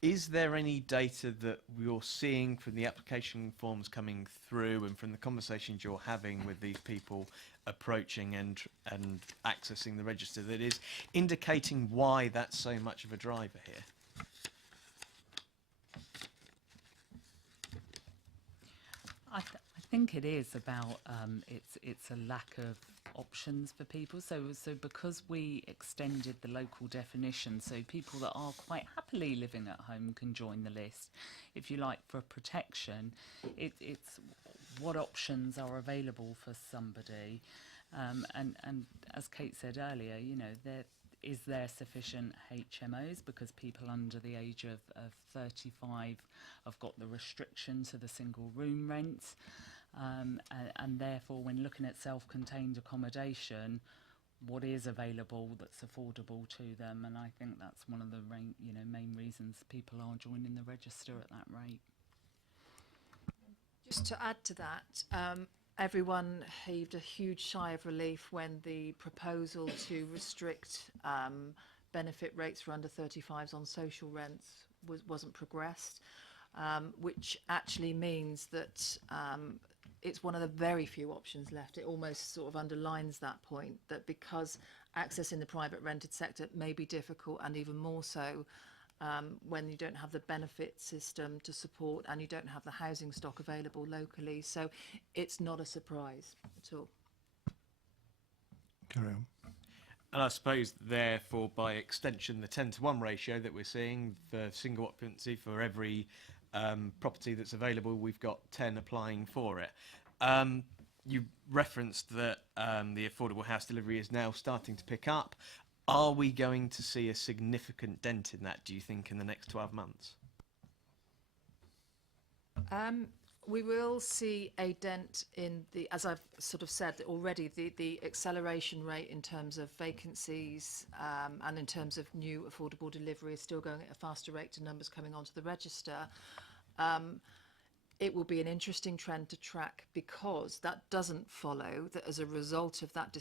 Is there any data that you're seeing from the application forms coming through and from the conversations you're having with these people approaching and accessing the register that is indicating why that's so much of a driver here? I think it is about it's a lack of options for people. So because we extended the local definition, so people that are quite happily living at home can join the list. If you like, for protection, it's what options are available for somebody, and as Kate said earlier, you know, is there sufficient HMOs, because people under the age of 35 have got the restriction to the single room rent, and therefore when looking at self-contained accommodation, what is available that's affordable to them, and I think that's one of the main reasons people are joining the register at that rate. Just to add to that, everyone heaved a huge sigh of relief when the proposal to restrict benefit rates for under 35s on social rents wasn't progressed, which actually means that it's one of the very few options left. It almost sort of underlines that point, that because accessing the private rented sector may be difficult, and even more so when you don't have the benefit system to support and you don't have the housing stock available locally. So it's not a surprise at all. Carry on. And I suppose, therefore, by extension, the 10-to-1 ratio that we're seeing for single occupancy for every property that's available, we've got 10 applying for it. You referenced that the affordable house delivery is now starting to pick up. Are we going to see a significant dent in that, do you think, in the next 12 months? We will see a dent in the, as I've sort of said already, the acceleration rate in terms of vacancies and in terms of new affordable delivery is still going at a faster rate to numbers coming onto the register. It will be an interesting trend to track, because that doesn't follow that as a result of that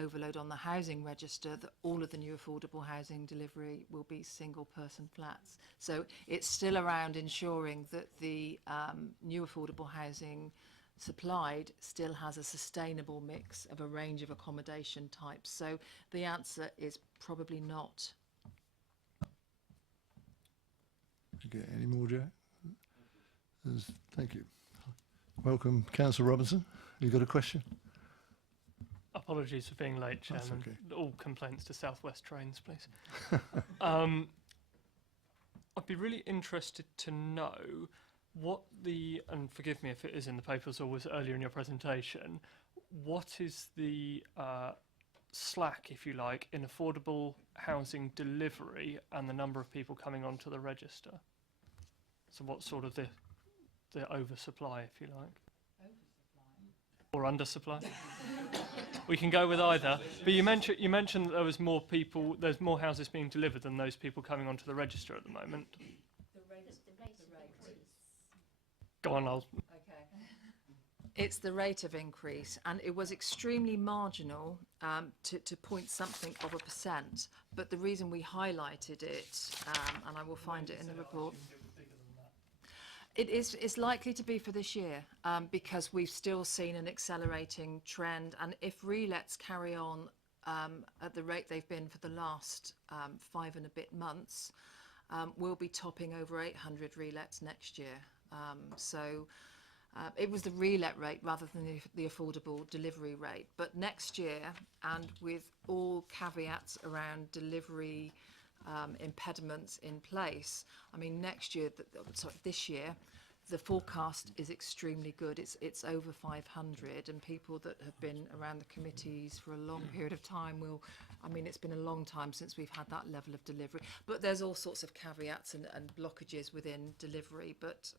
overload on the housing register, that all of the new affordable housing delivery will be single person flats. So it's still around ensuring that the new affordable housing supplied still has a sustainable mix of a range of accommodation types. So the answer is probably not. Okay, any more, Jack? Thank you. Welcome, Councillor Robinson. You got a question? Apologies for being late, That's Chairman. okay. All complaints to South West Trains, please. I'd be really interested to know what and forgive me if it is in the papers or was earlier in your presentation, what is the slack, if you like, in affordable housing delivery and the number of people coming onto the register? So what's sort of the oversupply, if you like? Or undersupply? We can go with either. But you mentioned that there was more people, there's more houses being delivered than those people coming onto the register at the moment. Go on, It's the rate of increase, and it was extremely marginal to point something of a percent. But the reason we highlighted it, and I will find it in the report, it's likely to be for this year, because we've still seen an accelerating trend, and if relets carry on at the rate they've been for the last 5 and a bit months, we'll be topping over 800 relets next year. It was the relet rate rather than the affordable delivery rate. But next year, and with all caveats around delivery impediments in place, I mean, this year, the forecast is extremely good. It's over 500, and people that have been around the committees for a long period of time it's been a long time since we've had that level of delivery. But there's all sorts of caveats and blockages within delivery. But,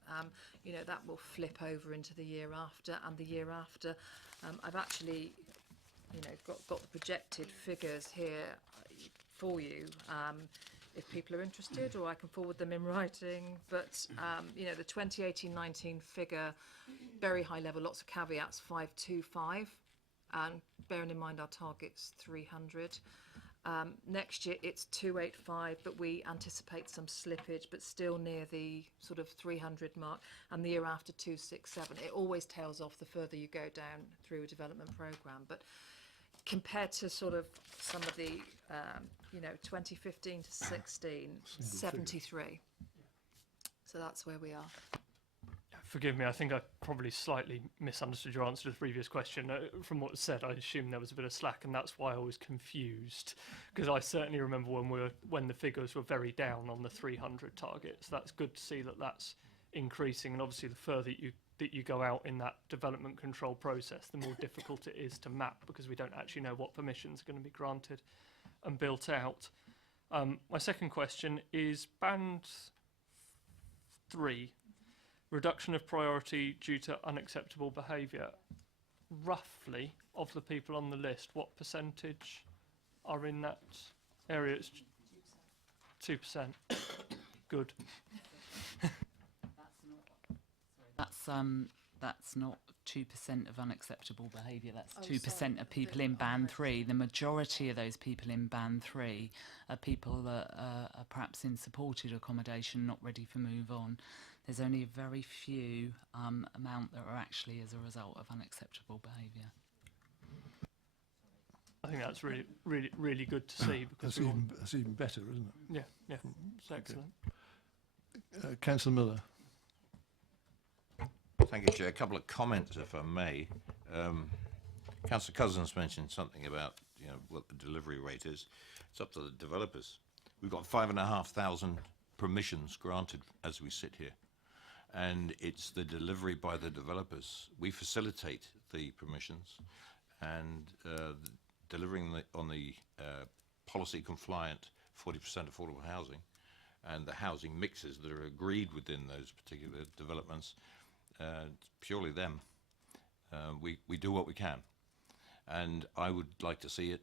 that will flip over into the year after and the year after. I've actually, got the projected figures here for you. If people are interested, or I can forward them in writing. But, the 2018-19 figure, very high level, lots of caveats, 525. And bearing in mind our target's 300. Next year it's 285, but we anticipate some slippage, but still near the sort of 300 mark. And the year after 267. It always tails off the further you go down through a development programme. But compared to sort of some of the, 2015 to 16, 73. So that's where we are. Forgive me, I think I probably slightly misunderstood your answer to the previous question. From what was said, I assumed there was a bit of slack, and that's why I was confused. Because I certainly remember when the figures were very down on the 300 targets. That's good to see that that's increasing, and obviously the further that you go out in that development control process, the more difficult it is to map, because we don't actually know what permissions are going to be granted and built out. My second question is band 3. Reduction of priority due to unacceptable behaviour. roughly, of the people on the list, what percentage are in that area? It's 2%. Good. That's not 2% of unacceptable behaviour. That's Oh, 2% sorry. of people The in band 3. unregistered. The majority of those people in band 3 are people that are perhaps in supported accommodation, not ready for move on. There's only a very few amount that are actually as a result of unacceptable behaviour. I think that's really good to see because That's we want, that's even better, isn't it? yeah, it's excellent. Councillor Miller. Thank you, Chair. A couple of comments, if I may. Councillor Cousins mentioned something about what the delivery rate is. It's up to the developers. We've got 5,500 permissions granted as we sit here, and it's the delivery by the developers. We facilitate the permissions, and delivering on the policy compliant 40% affordable housing and the housing mixes that are agreed within those particular developments. It's purely them. We do what we can, and I would like to see it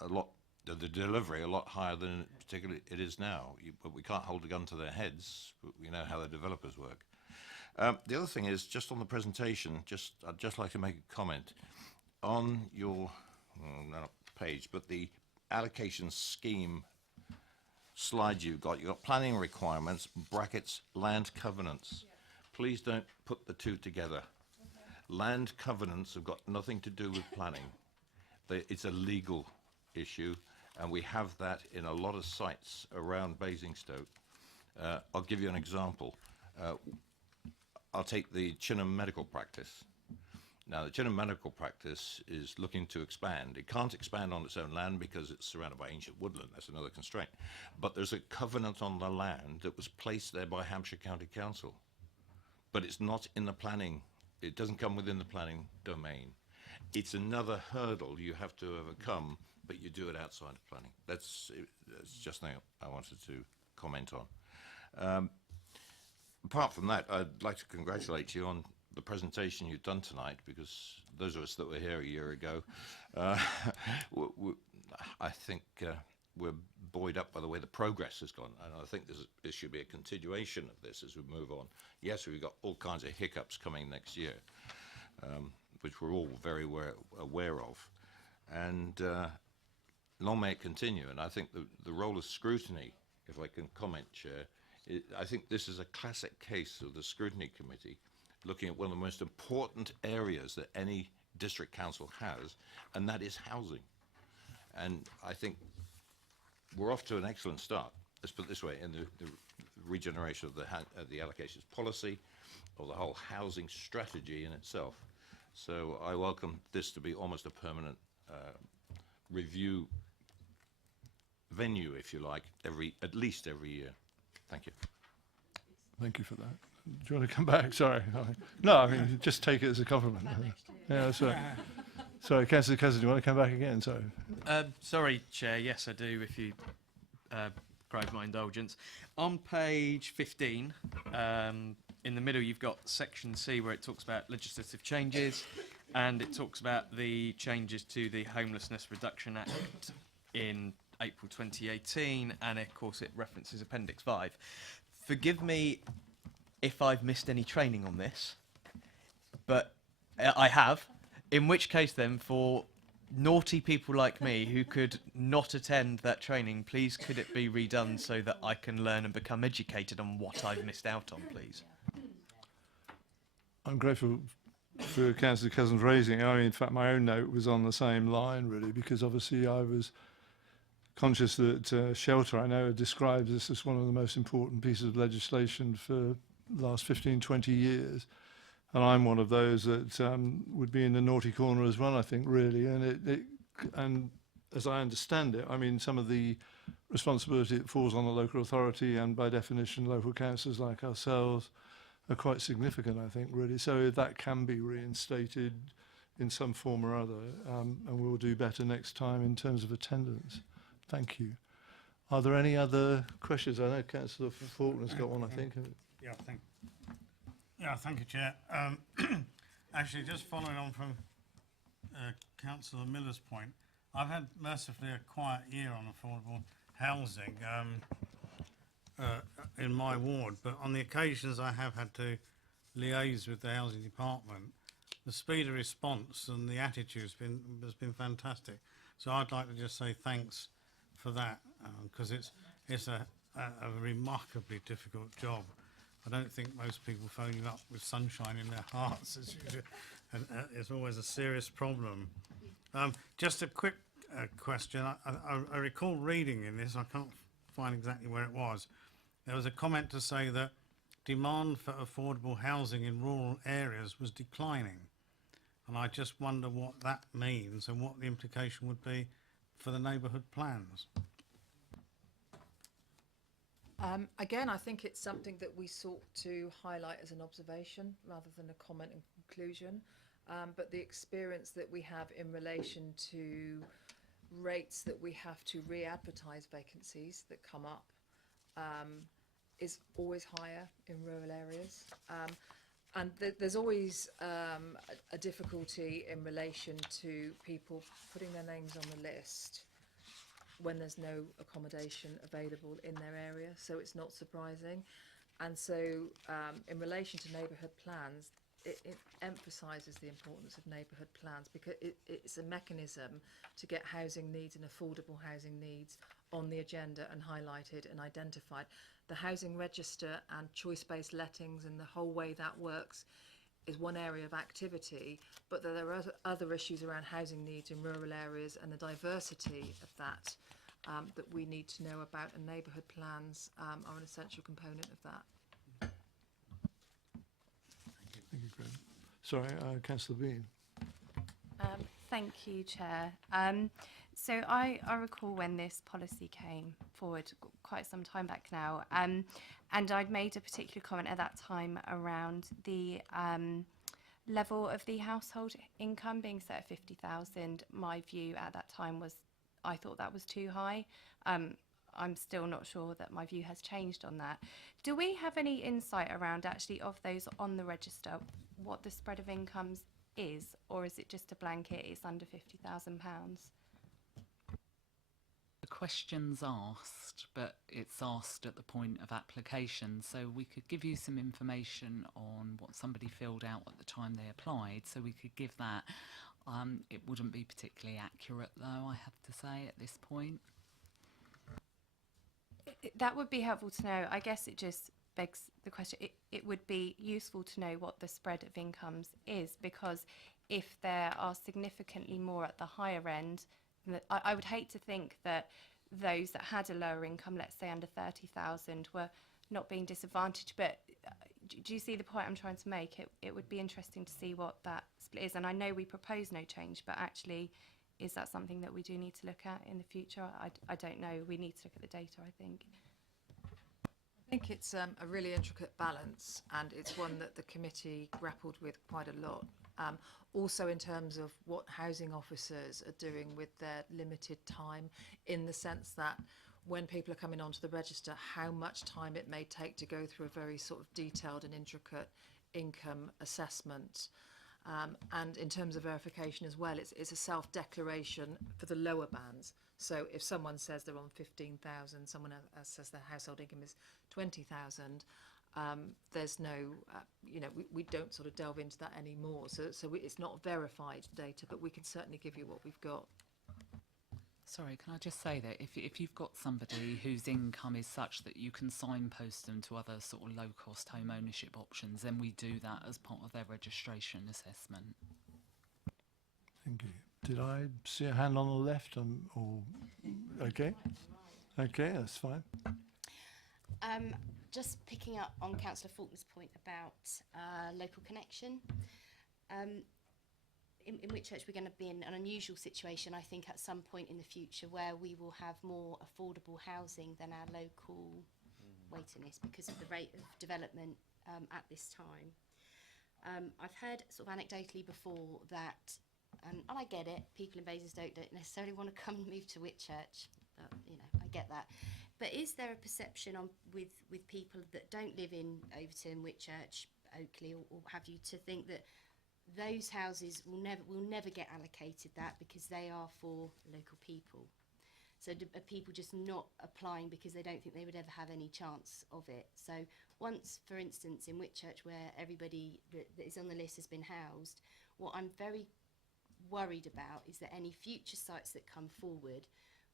a lot, the delivery a lot higher than particularly it is now. But we can't hold a gun to their heads. But we know how the developers work. The other thing is, just on the presentation, I'd just like to make a comment on your not page, but the allocation scheme slide you've got planning requirements brackets land covenants. Please don't put the two together. Land covenants have got nothing to do with planning. It's a legal issue, and we have that in a lot of sites around Basingstoke. I'll give you an example. I'll take the Chinham Medical Practice. Now, the Chinham Medical Practice is looking to expand. It can't expand on its own land because it's surrounded by ancient woodland. That's another constraint. But there's a covenant on the land that was placed there by Hampshire County Council. But it's not in the planning. It doesn't come within the planning domain. It's another hurdle you have to overcome, but you do it outside of planning. That's just something I wanted to comment on. Apart from that, I'd like to congratulate you on the presentation you've done tonight, because those of us that were here a year ago, I think we're buoyed up by the way the progress has gone, and I think this should be a continuation of this as we move on. Yes, we've got all kinds of hiccups coming next year, which we're all very aware of, and long may it continue. And I think the role of scrutiny, if I can comment, Chair, I think this is a classic case of the Scrutiny Committee looking at one of the most important areas that any district council has, and that is housing. And I think we're off to an excellent start, let's put it this way, in the regeneration of the allocations policy, or the whole housing strategy in itself. So I welcome this to be almost a permanent review venue, if you like, at least every year. Thank you. Thank you for that. Do you want to come back? Sorry. No, I mean, just take it as a compliment. Yeah, that's right. Sorry, Councillor Cousins, do you want to come back again? Sorry. Sorry, Chair. Yes, I do, if you crave my indulgence. On page 15, in the middle, you've got section C where it talks about legislative changes, and it talks about the changes to the Homelessness Reduction Act in April 2018, and of course it references Appendix 5. Forgive me if I've missed any training on this, but I have, in which case then, for naughty people like me who could not attend that training, please could it be redone so that I can learn and become educated on what I've missed out on, please? I'm grateful for Councillor Cousins raising it. I mean, in fact, my own note was on the same line, really, because obviously I was conscious that shelter, I know, describes this as one of the most important pieces of legislation for the last 15, 20 years. And I'm one of those that would be in the naughty corner as well, I think, really. And and as I understand it, I mean, some of the responsibility that falls on the local authority, and by definition, local councils like ourselves, are quite significant, I think, really. So if that can be reinstated in some form or other, and we'll do better next time in terms of attendance. Thank you. Are there any other questions? I know Councillor Faulkner's got one, I think. Thank you, Chair. Actually, just following on from Councillor Miller's point, I've had mercifully a quiet year on affordable housing in my ward, but on the occasions I have had to liaise with the housing department, the speed of response and the attitude has been fantastic. So I'd like to just say thanks for that, because it's a remarkably difficult job. I don't think most people phone you up with sunshine in their hearts, and it's always a serious problem. Just a quick question. I recall reading in this, I can't find exactly where it was. There was a comment to say that demand for affordable housing in rural areas was declining. And I just wonder what that means and what the implication would be for the neighbourhood plans. Again, I think it's something that we sought to highlight as an observation rather than a comment and conclusion. But the experience that we have in relation to rates that we have to re-advertise vacancies that come up is always higher in rural areas. And there's always a difficulty in relation to people putting their names on the list when there's no accommodation available in their area, so it's not surprising. And so in relation to neighbourhood plans, it emphasises the importance of neighbourhood plans because it's a mechanism to get housing needs and affordable housing needs on the agenda and highlighted and identified. The housing register and choice-based lettings and the whole way that works is one area of activity, but there are other issues around housing needs in rural areas and the diversity of that that we need to know about, and neighbourhood plans are an essential component of that. Thank you, Graham. Sorry, Councillor Bean. Thank you, Chair. So I recall when this policy came forward quite some time back now, and I'd made a particular comment at that time around the level of the household income being set at 50,000. My view at that time was I thought that was too high. I'm still not sure that my view has changed on that. Do we have any insight around actually of those on the register, what the spread of incomes is, or is it just a blanket, it's under £50,000? The question's asked, but it's asked at the point of application, so we could give you some information on what somebody filled out at the time they applied, so we could give that. It wouldn't be particularly accurate, though, I have to say, at this point. That would be helpful to know. I guess it just begs the question. It would be useful to know what the spread of incomes is, because if there are significantly more at the higher end, I would hate to think that those that had a lower income, let's say under 30,000, were not being disadvantaged. But do you see the point I'm trying to make? It would be interesting to see what that split is. And I know we propose no change, but actually, is that something that we do need to look at in the future? I don't know. We need to look at the data, I think. I think it's a really intricate balance, and it's one that the committee grappled with quite a lot. Also in terms of what housing officers are doing with their limited time, in the sense that when people are coming onto the register, how much time it may take to go through a very sort of detailed and intricate income assessment. And in terms of verification as well, it's a self-declaration for the lower bands. So if someone says they're on 15,000, someone else says their household income is 20,000, there's no, we don't sort of delve into that anymore. So it's not verified data, but we can certainly give you what we've got. Sorry, can I just say that if you've got somebody whose income is such that you can signpost them to other sort of low-cost home ownership options, then we do that as part of their registration assessment. Thank you. Did I see a hand on the left? Okay. Okay, that's fine. Just picking up on Councillor Faulkner's point about local connection. In Whitchurch, we're going to be in an unusual situation, I think, at some point in the future, where we will have more affordable housing than our local waiting list because of the rate of development at this time. I've heard sort of anecdotally before that, and I get it, people in Basingstoke don't necessarily want to come and move to Whitchurch. I get that. But is there a perception with people that don't live in Overton, Whitchurch, Oakley, or have you, to think that those houses will never get allocated that because they are for local people. So are people just not applying because they don't think they would ever have any chance of it? So once, for instance, in Whitchurch, where everybody that is on the list has been housed, what I'm very worried about is that any future sites that come forward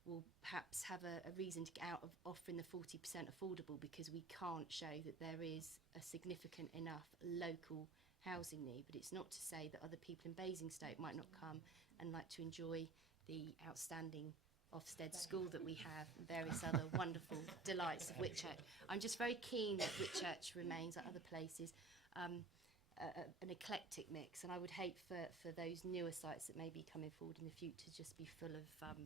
will perhaps have a reason to get out of offering the 40% affordable because we can't show that there is a significant enough local housing need. But it's not to say that other people in Basingstoke might not come and like to enjoy the outstanding Ofsted school that we have and various other wonderful delights of Whitchurch. I'm just very keen that Whitchurch remains, like other places, an eclectic mix, and I would hate for those newer sites that may be coming forward in the future to just be full of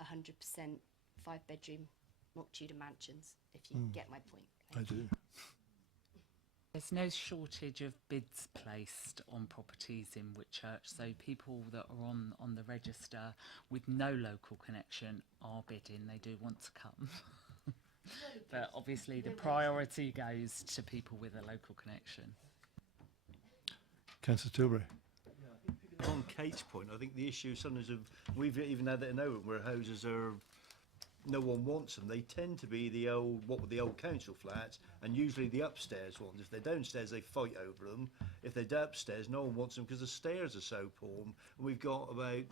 100% 5-bedroom mock Tudor mansions, if you get my point. I do. There's no shortage of bids placed on properties in Whitchurch, so people that are on the register with no local connection are bidding. They do want to come. But obviously the priority goes to people with a local connection. Councillor Tilbury. On Kate's point, I think the issue sometimes we've even had that in Owen where houses are no one wants them. They tend to be the old council flats, and usually the upstairs ones. If they're downstairs, they fight over them. If they're upstairs, no one wants them because the stairs are so poor. And we've got about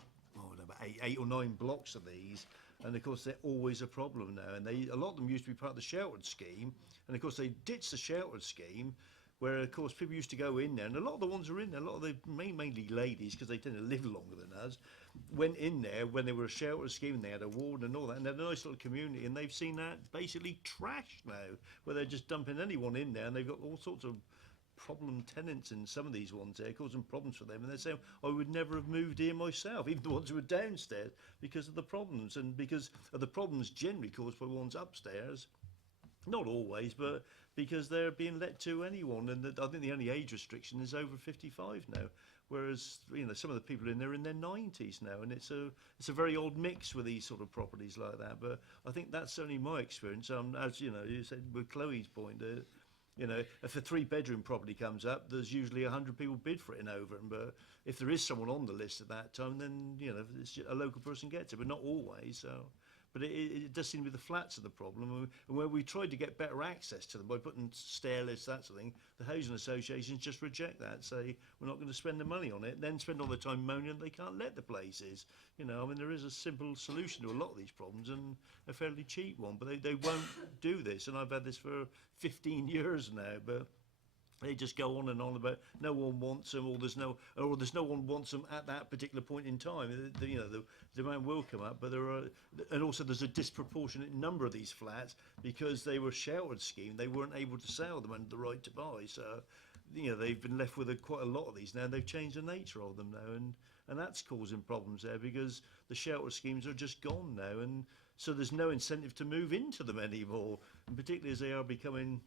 eight or nine blocks of these, and of course they're always a problem now. And a lot of them used to be part of the sheltered scheme, and of course they ditched the sheltered scheme, where of course people used to go in there, and a lot of the ones are in there, a lot of the mainly ladies, because they tend to live longer than us, went in there when they were a shelter scheme and they had a ward and all that, and they had a nice little community, and they've seen that basically trashed now, where they're just dumping anyone in there, and they've got all sorts of problem tenants in some of these ones there, causing problems for them, and they're saying, I would never have moved here myself, even the ones who were downstairs, because of the problems, and because of the problems generally caused by ones upstairs. Not always, but because they're being let to anyone, and I think the only age restriction is over 55 now. Whereas some of the people in there are in their 90s now, and it's a very odd mix with these sort of properties like that. But I think that's certainly my experience. As you said with Chloe's point, if a 3-bedroom property comes up, there's usually 100 people bid for it in Overton. But if there is someone on the list at that time, then it's a local person gets it, but not always. So. But it does seem to be the flats are the problem, and where we tried to get better access to them by putting stair lifts, that sort of thing, the housing associations just reject that, say we're not going to spend the money on it, then spend all the time moaning they can't let the places. There is a simple solution to a lot of these problems, and a fairly cheap one, but they won't do this, and I've had this for 15 years now, but they just go on and on about no one wants them, or there's no one wants them at that particular point in time. The demand will come up, but and also there's a disproportionate number of these flats because they were sheltered scheme. They weren't able to sell them under the right to buy, so they've been left with quite a lot of these now. They've changed the nature of them now, and that's causing problems there because the shelter schemes are just gone now, and so there's no incentive to move into them anymore, and particularly as they are becoming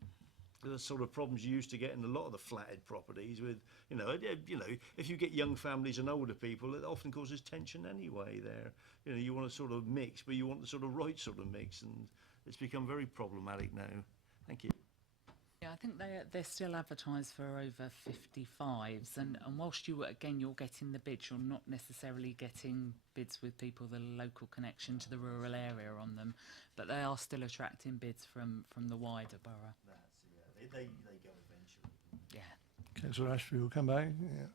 the sort of problems you used to get in a lot of the flatted properties with, if you get young families and older people, it often causes tension anyway there. You want to sort of mix, but you want the sort of right sort of mix, and it's become very problematic now. Thank you. Yeah, I think they're still advertised for over 55s, and whilst you're getting the bids, you're not necessarily getting bids with people with a local connection to the rural area on them, but they are still attracting bids from the wider borough. They go eventually. Yeah. Councillor Ashby will come back. Yeah.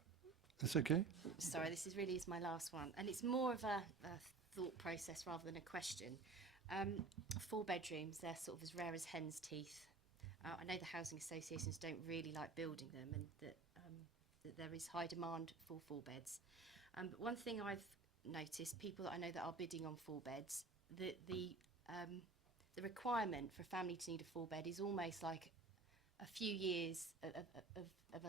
That's okay. Sorry, this is my last one, and it's more of a thought process rather than a question. 4 bedrooms, they're sort of as rare as hen's teeth. I know the housing associations don't really like building them, and that there is high demand for 4 beds. But one thing I've noticed, people that I know that are bidding on 4 beds, the requirement for a family to need a 4 bed is almost like a few years of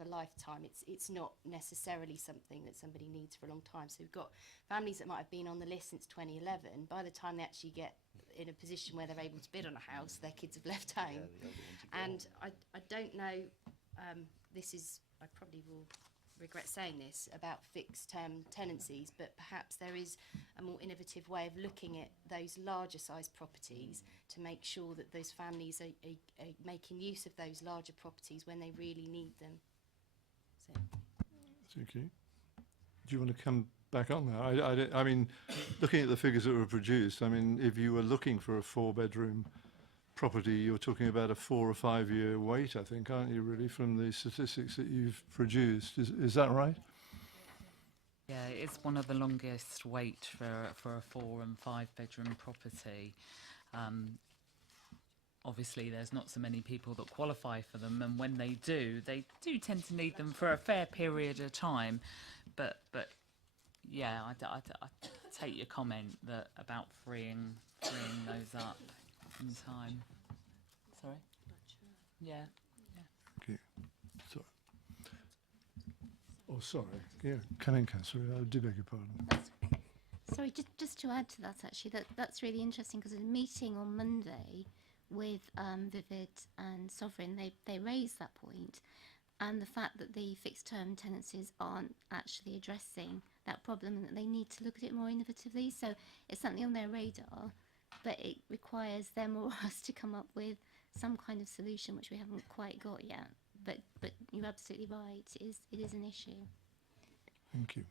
a lifetime. It's not necessarily something that somebody needs for a long time. So we've got families that might have been on the list since 2011. By the time they actually get in a position where they're able to bid on a house, their kids have left home. And I don't know, I probably will regret saying this about fixed term tenancies, but perhaps there is a more innovative way of looking at those larger size properties to make sure that those families are making use of those larger properties when they really need them. So. Okay. Do you want to come back on that? I mean, looking at the figures that were produced, I mean, if you were looking for a 4-bedroom property, you're talking about a 4 or 5 year wait, I think, aren't you, really, from the statistics that you've produced? Is that right? Yeah, it's one of the longest wait for a 4 and 5 bedroom property. Obviously, there's not so many people that qualify for them, and when they do tend to need them for a fair period of time. But yeah, I take your comment that about freeing those up in time. Sorry. Yeah. Okay. Sorry. Oh, sorry. Yeah, come in, Councillor. I do beg your pardon. Sorry, just to add to that, actually, that's really interesting because in a meeting on Monday with Vivid and Sovereign, they raised that point, and the fact that the fixed term tenancies aren't actually addressing that problem and that they need to look at it more innovatively. So it's something on their radar, but it requires them or us to come up with some kind of solution, which we haven't quite got yet. But you're absolutely right, it is an issue. Thank you.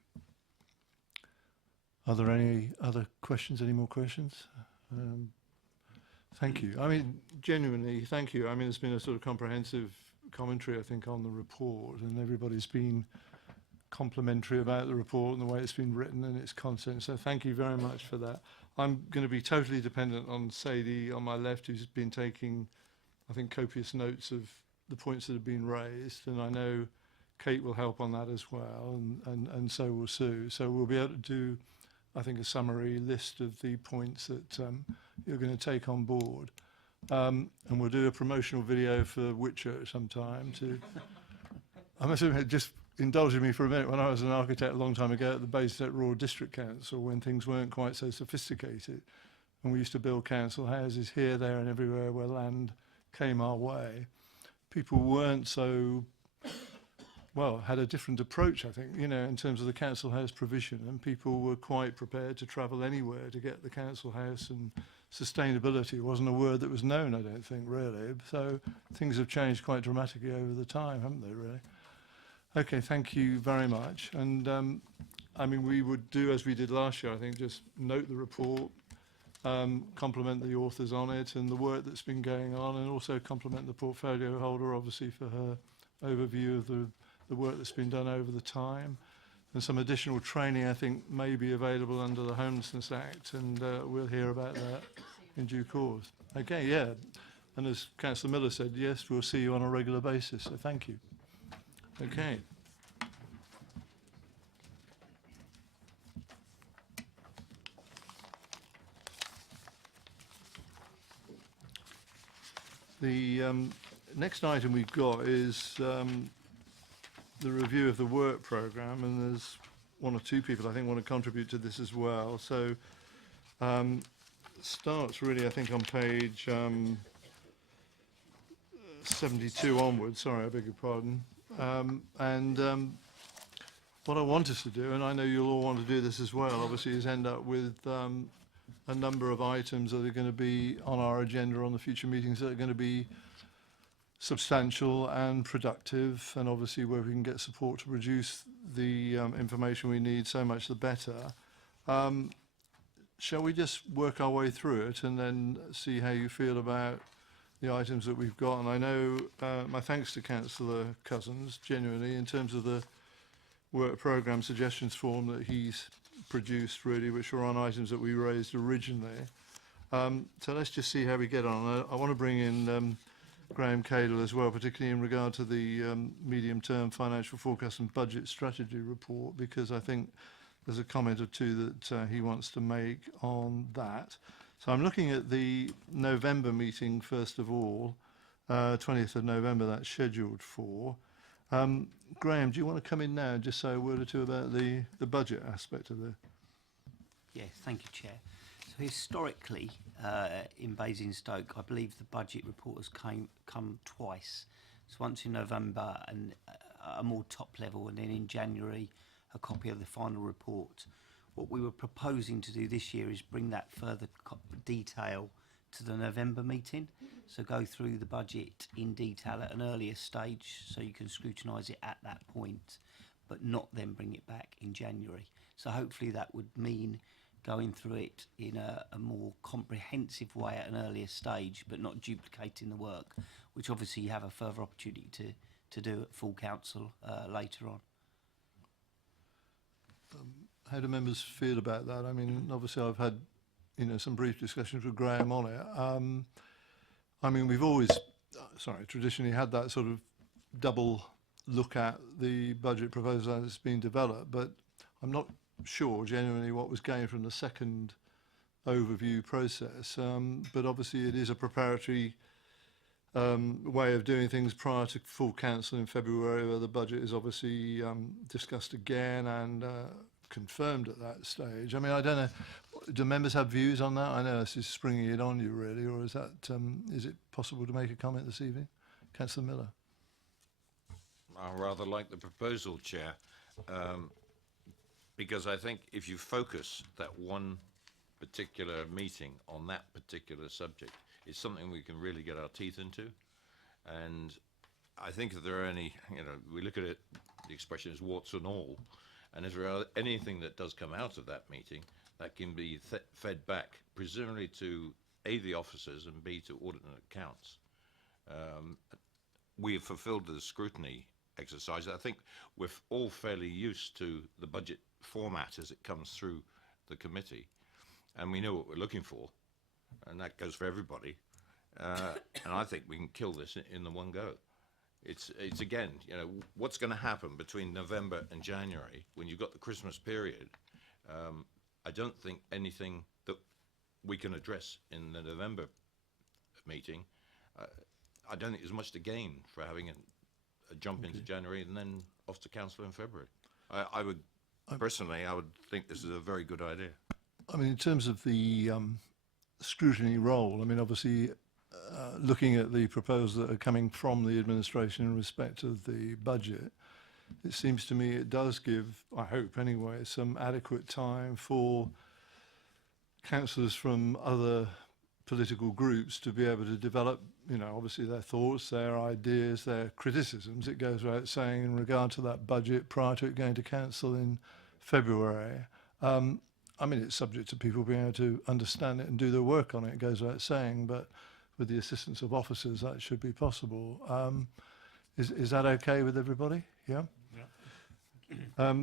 Are there any other questions, any more questions? Thank you. I mean, genuinely, thank you. I mean, it's been a sort of comprehensive commentary, I think, on the report, and everybody's been complimentary about the report and the way it's been written and its content. So thank you very much for that. I'm going to be totally dependent on Sadie on my left, who's been taking, I think, copious notes of the points that have been raised, and I know Kate will help on that as well, and so will Sue. So we'll be able to do, I think, a summary list of the points that you're going to take on board. And we'll do a promotional video for Whitchurch sometime to... I must admit, just indulging me for a minute, when I was an architect a long time ago at the Basingstoke Rural District Council, when things weren't quite so sophisticated, and we used to build council houses here, there and everywhere where land came our way, people weren't so... well, had a different approach, I think, you know, in terms of the council house provision, and people were quite prepared to travel anywhere to get the council house, and sustainability wasn't a word that was known, I don't think, really. So things have changed quite dramatically over the time, haven't they, really? Okay, thank you very much. And I mean, we would do as we did last year, I think, just note the report, compliment the authors on it and the work that's been going on, and also compliment the portfolio holder, obviously, for her overview of the work that's been done over the time. And some additional training, I think, may be available under the Homelessness Act, and we'll hear about that in due course. Okay, yeah. And as Councillor Miller said, yes, we'll see you on a regular basis, so thank you. Okay. The next item we've got is the review of the work programme, and there's one or two people I think want to contribute to this as well. So starts really, I think, on page 72 onwards. Sorry, I beg your pardon. What I want us to do, and I know you'll all want to do this as well, obviously, is end up with a number of items that are going to be on our agenda on the future meetings that are going to be substantial and productive, and obviously where we can get support to produce the information we need, so much the better. Shall we just work our way through it and then see how you feel about the items that we've got? And I know my thanks to Councillor Cousins, genuinely, in terms of the work programme suggestions form that he's produced, really, which were on items that we raised originally. So let's just see how we get on. I want to bring in Graham Cadle as well, particularly in regard to the medium-term financial forecast and budget strategy report, because I think there's a comment or two that he wants to make on that. So I'm looking at the November meeting, first of all, 20th of November, that's scheduled for. Graham, do you want to come in now and just say a word or two about the budget aspect of it? Yes, thank you, Chair. So historically, in Basingstoke, I believe the budget report has come twice. So once in November and a more top level, and then in January, a copy of the final report. What we were proposing to do this year is bring that further detail to the November meeting. So go through the budget in detail at an earlier stage so you can scrutinise it at that point. but not then bring it back in January. So hopefully that would mean going through it in a more comprehensive way at an earlier stage, but not duplicating the work, which obviously you have a further opportunity to do at full council later on. How do members feel about that? I mean, obviously I've had, some brief discussions with Graham on it. I mean, we've always, traditionally had that sort of double look at the budget proposal as it's been developed, but I'm not sure genuinely what was gained from the second overview process. But obviously it is a preparatory way of doing things prior to full council in February, where the budget is obviously discussed again and confirmed at that stage. I mean, I don't know, do members have views on that? I know this is springing it on you really, or is that is it possible to make a comment this evening? Councillor Miller. I rather like the proposal, Chair, because I think if you focus that one particular meeting on that particular subject, it's something we can really get our teeth into. And I think if there are any, we look at it, the expression is warts and all, and if there are anything that does come out of that meeting, that can be fed back, presumably to A, the officers, and B, to audit and accounts. We have fulfilled the scrutiny exercise. I think we're all fairly used to the budget format as it comes through the committee, and we know what we're looking for, and that goes for everybody. And I think we can kill this in the one go. It's again, what's going to happen between November and January when you've got the Christmas period? I don't think anything that we can address in the November meeting. I don't think there's much to gain for having a jump into January and then off to council in February. I would personally, I would think this is a very good idea. I mean, in terms of the scrutiny role, I mean, obviously, looking at the proposals that are coming from the administration in respect of the budget, it seems to me it does give, I hope anyway, some adequate time for councillors from other political groups to be able to develop, obviously their thoughts, their ideas, their criticisms, it goes without saying, in regard to that budget prior to it going to council in February. I mean, it's subject to people being able to understand it and do their work on it, it goes without saying, but with the assistance of officers, that should be possible. Is that okay with everybody? Yeah? Yeah.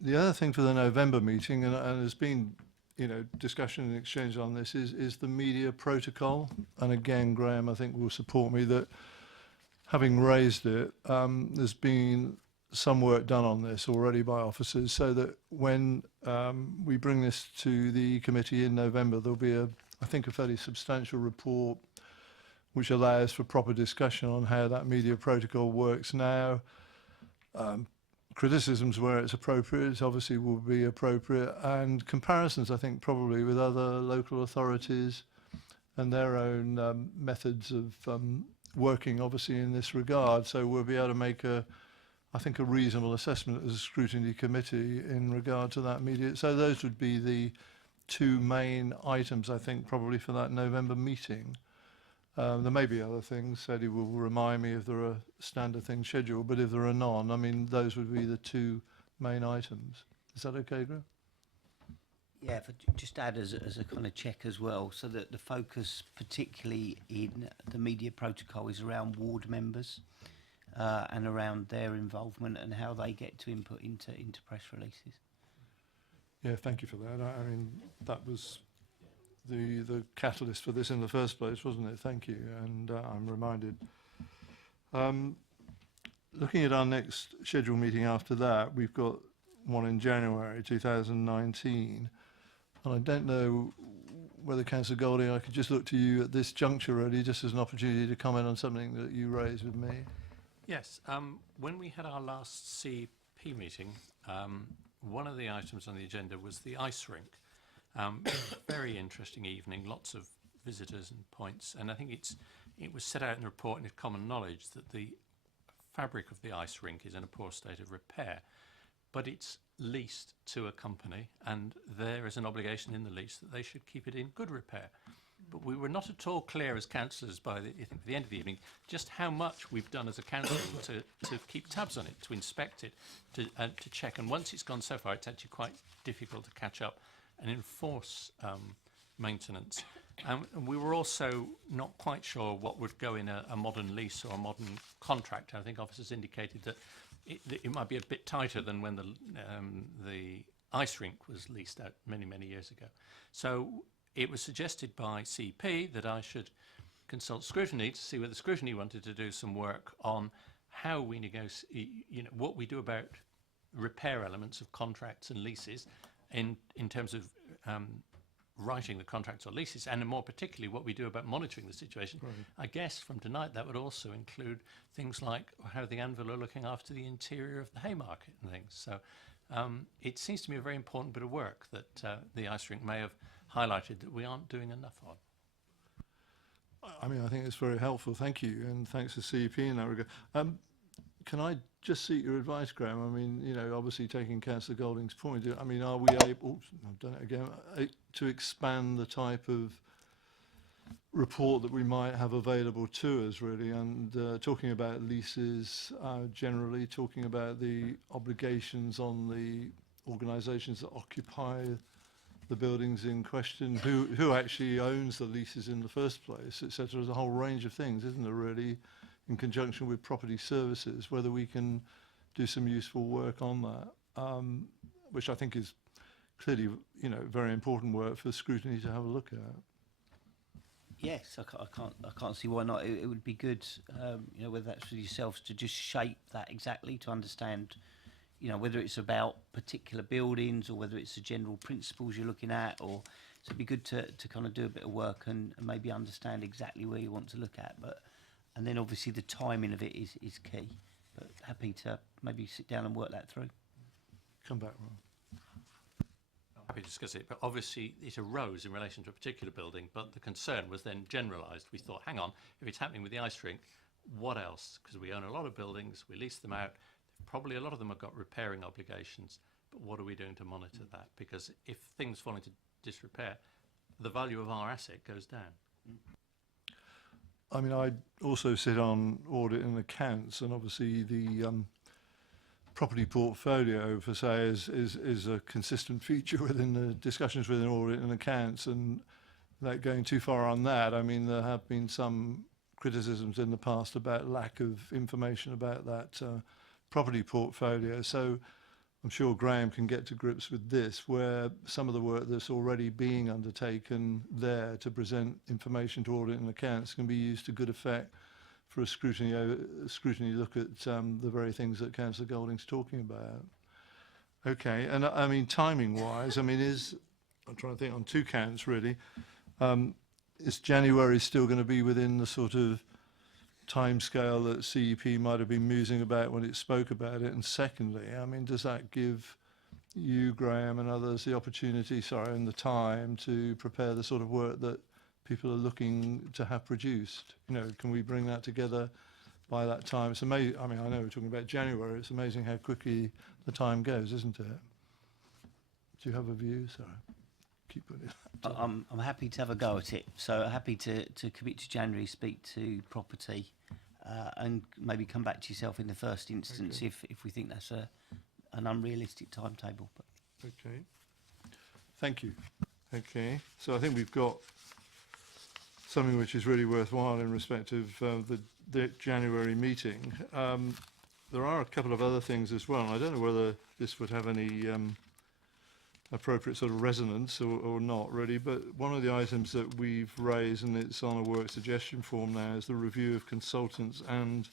The other thing for the November meeting, and there's been, discussion and exchange on this, is the media protocol. And again, Graham, I think will support me that having raised it, there's been some work done on this already by officers, so that when we bring this to the committee in November, there'll be I think a fairly substantial report which allows for proper discussion on how that media protocol works now. Criticisms where it's appropriate obviously will be appropriate, and comparisons, I think, probably with other local authorities and their own methods of working, obviously, in this regard. So we'll be able to make I think, a reasonable assessment as a scrutiny committee in regard to that media. So those would be the two main items, I think, probably for that November meeting. There may be other things. Eddie will remind me if there are standard things scheduled, but if there are none, I mean, those would be the two main items. Is that okay, Graham? Yeah, if I just add as a kind of check as well, so that the focus, particularly in the media protocol, is around ward members and around their involvement and how they get to input into press releases. Yeah, thank you for that. I mean, that was the catalyst for this in the first place, wasn't it? Thank you. And I'm reminded. Looking at our next scheduled meeting after that, we've got one in January 2019. And I don't know whether, Councillor Golding, I could just look to you at this juncture, really, just as an opportunity to comment on something that you raised with me. Yes. When we had our last CP meeting, one of the items on the agenda was the ice rink. Very interesting evening, lots of visitors and points, and I think it was set out in the report and it's common knowledge that the fabric of the ice rink is in a poor state of repair, but it's leased to a company and there is an obligation in the lease that they should keep it in good repair. but we were not at all clear as councillors by the end of the evening just how much we've done as a council to keep tabs on it, to inspect it, to check. And once it's gone so far, it's actually quite difficult to catch up and enforce maintenance. And we were also not quite sure what would go in a modern lease or a modern contract. I think officers indicated that it might be a bit tighter than when the ice rink was leased out many, many years ago. So it was suggested by CP that I should consult Scrutiny to see whether Scrutiny wanted to do some work on how we negotiate, what we do about repair elements of contracts and leases in terms of writing the contracts or leases, and more particularly what we do about monitoring the situation. Right. I guess from tonight that would also include things like how the Anvil are looking after the interior of the Haymarket and things. So it seems to me a very important bit of work that the ice rink may have highlighted that we aren't doing enough on. I mean, I think it's very helpful. Thank you, and thanks to CEP in that regard. Can I just seek your advice, Graham? I mean, obviously taking Councillor Golding's point, I mean, are we able, oops, I've done it again, to expand the type of report that we might have available to us, really, and talking about leases generally, talking about the obligations on the organisations that occupy the buildings in question, who actually owns the leases in the first place, etc. There's a whole range of things, isn't there, really, in conjunction with property services, whether we can do some useful work on that, which I think is clearly, very important work for Scrutiny to have a look at. Yes, I can't see why not. It would be good, whether that's for yourselves, to just shape that exactly, to understand, whether it's about particular buildings or whether it's the general principles you're looking at, or so it'd be good to kind of do a bit of work and maybe understand exactly where you want to look at. And then obviously the timing of it is key. But happy to maybe sit down and work that through. Come back, Ron. I'm happy to discuss it, but obviously it arose in relation to a particular building, but the concern was then generalised. We thought, hang on, if it's happening with the ice rink, what else? Because we own a lot of buildings, we lease them out, probably a lot of them have got repairing obligations, but what are we doing to monitor that? Because if things fall into disrepair, the value of our asset goes down. I mean, I also sit on audit and accounts, and obviously the property portfolio, per se, is a consistent feature within the discussions within audit and accounts. And without going too far on that, I mean, there have been some criticisms in the past about lack of information about that property portfolio. So I'm sure Graham can get to grips with this, where some of the work that's already being undertaken there to present information to audit and accounts can be used to good effect for a scrutiny look at the very things that Councillor Golding's talking about. Okay, and I mean, timing-wise, I mean, I'm trying to think on two counts, really. Is January still going to be within the sort of timescale that CEP might have been musing about when it spoke about it? And secondly, I mean, does that give you, Graham, and others the opportunity, and the time to prepare the sort of work that people are looking to have produced? Can we bring that together by that time? It's amazing. I mean, I know we're talking about January. It's amazing how quickly the time goes, isn't it? Do you have a view? Sorry, keep putting it. I'm happy to have a go at it. So happy to commit to January, speak to property, and maybe come back to yourself in the first instance, Okay. if we think that's an unrealistic timetable. But Okay. Thank you. Okay. So I think we've got something which is really worthwhile in respect of the January meeting. There are a couple of other things as well. I don't know whether this would have any appropriate sort of resonance or not, really, but one of the items that we've raised, and it's on a work suggestion form now, is the review of consultants and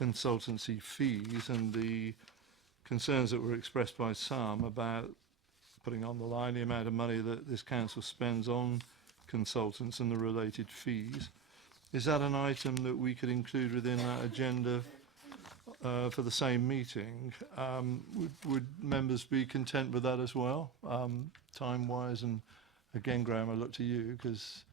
consultancy fees, and the concerns that were expressed by some about putting on the line the amount of money that this council spends on consultants and the related fees. Is that an item that we could include within that agenda for the same meeting? Would members be content with that as well, time-wise? And again, Graham, I look to you, because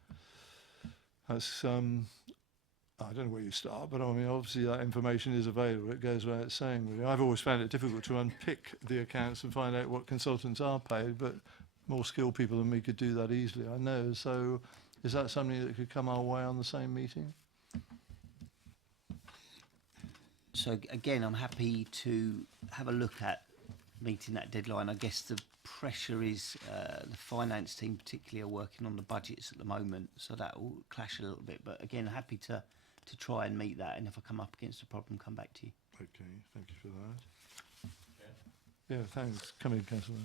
that's, I don't know where you start, but I mean, obviously that information is available. It goes without saying, really. I've always found it difficult to unpick the accounts and find out what consultants are paid, but more skilled people than me could do that easily, I know. So Is that something that could come our way on the same meeting? So again, I'm happy to have a look at meeting that deadline. I guess the pressure is the finance team particularly are working on the budgets at the moment, so that will clash a little bit. But again, happy to try and meet that, and if I come up against a problem, come back to you. Okay, thank you for that. Yeah, thanks. Come in, Councillor.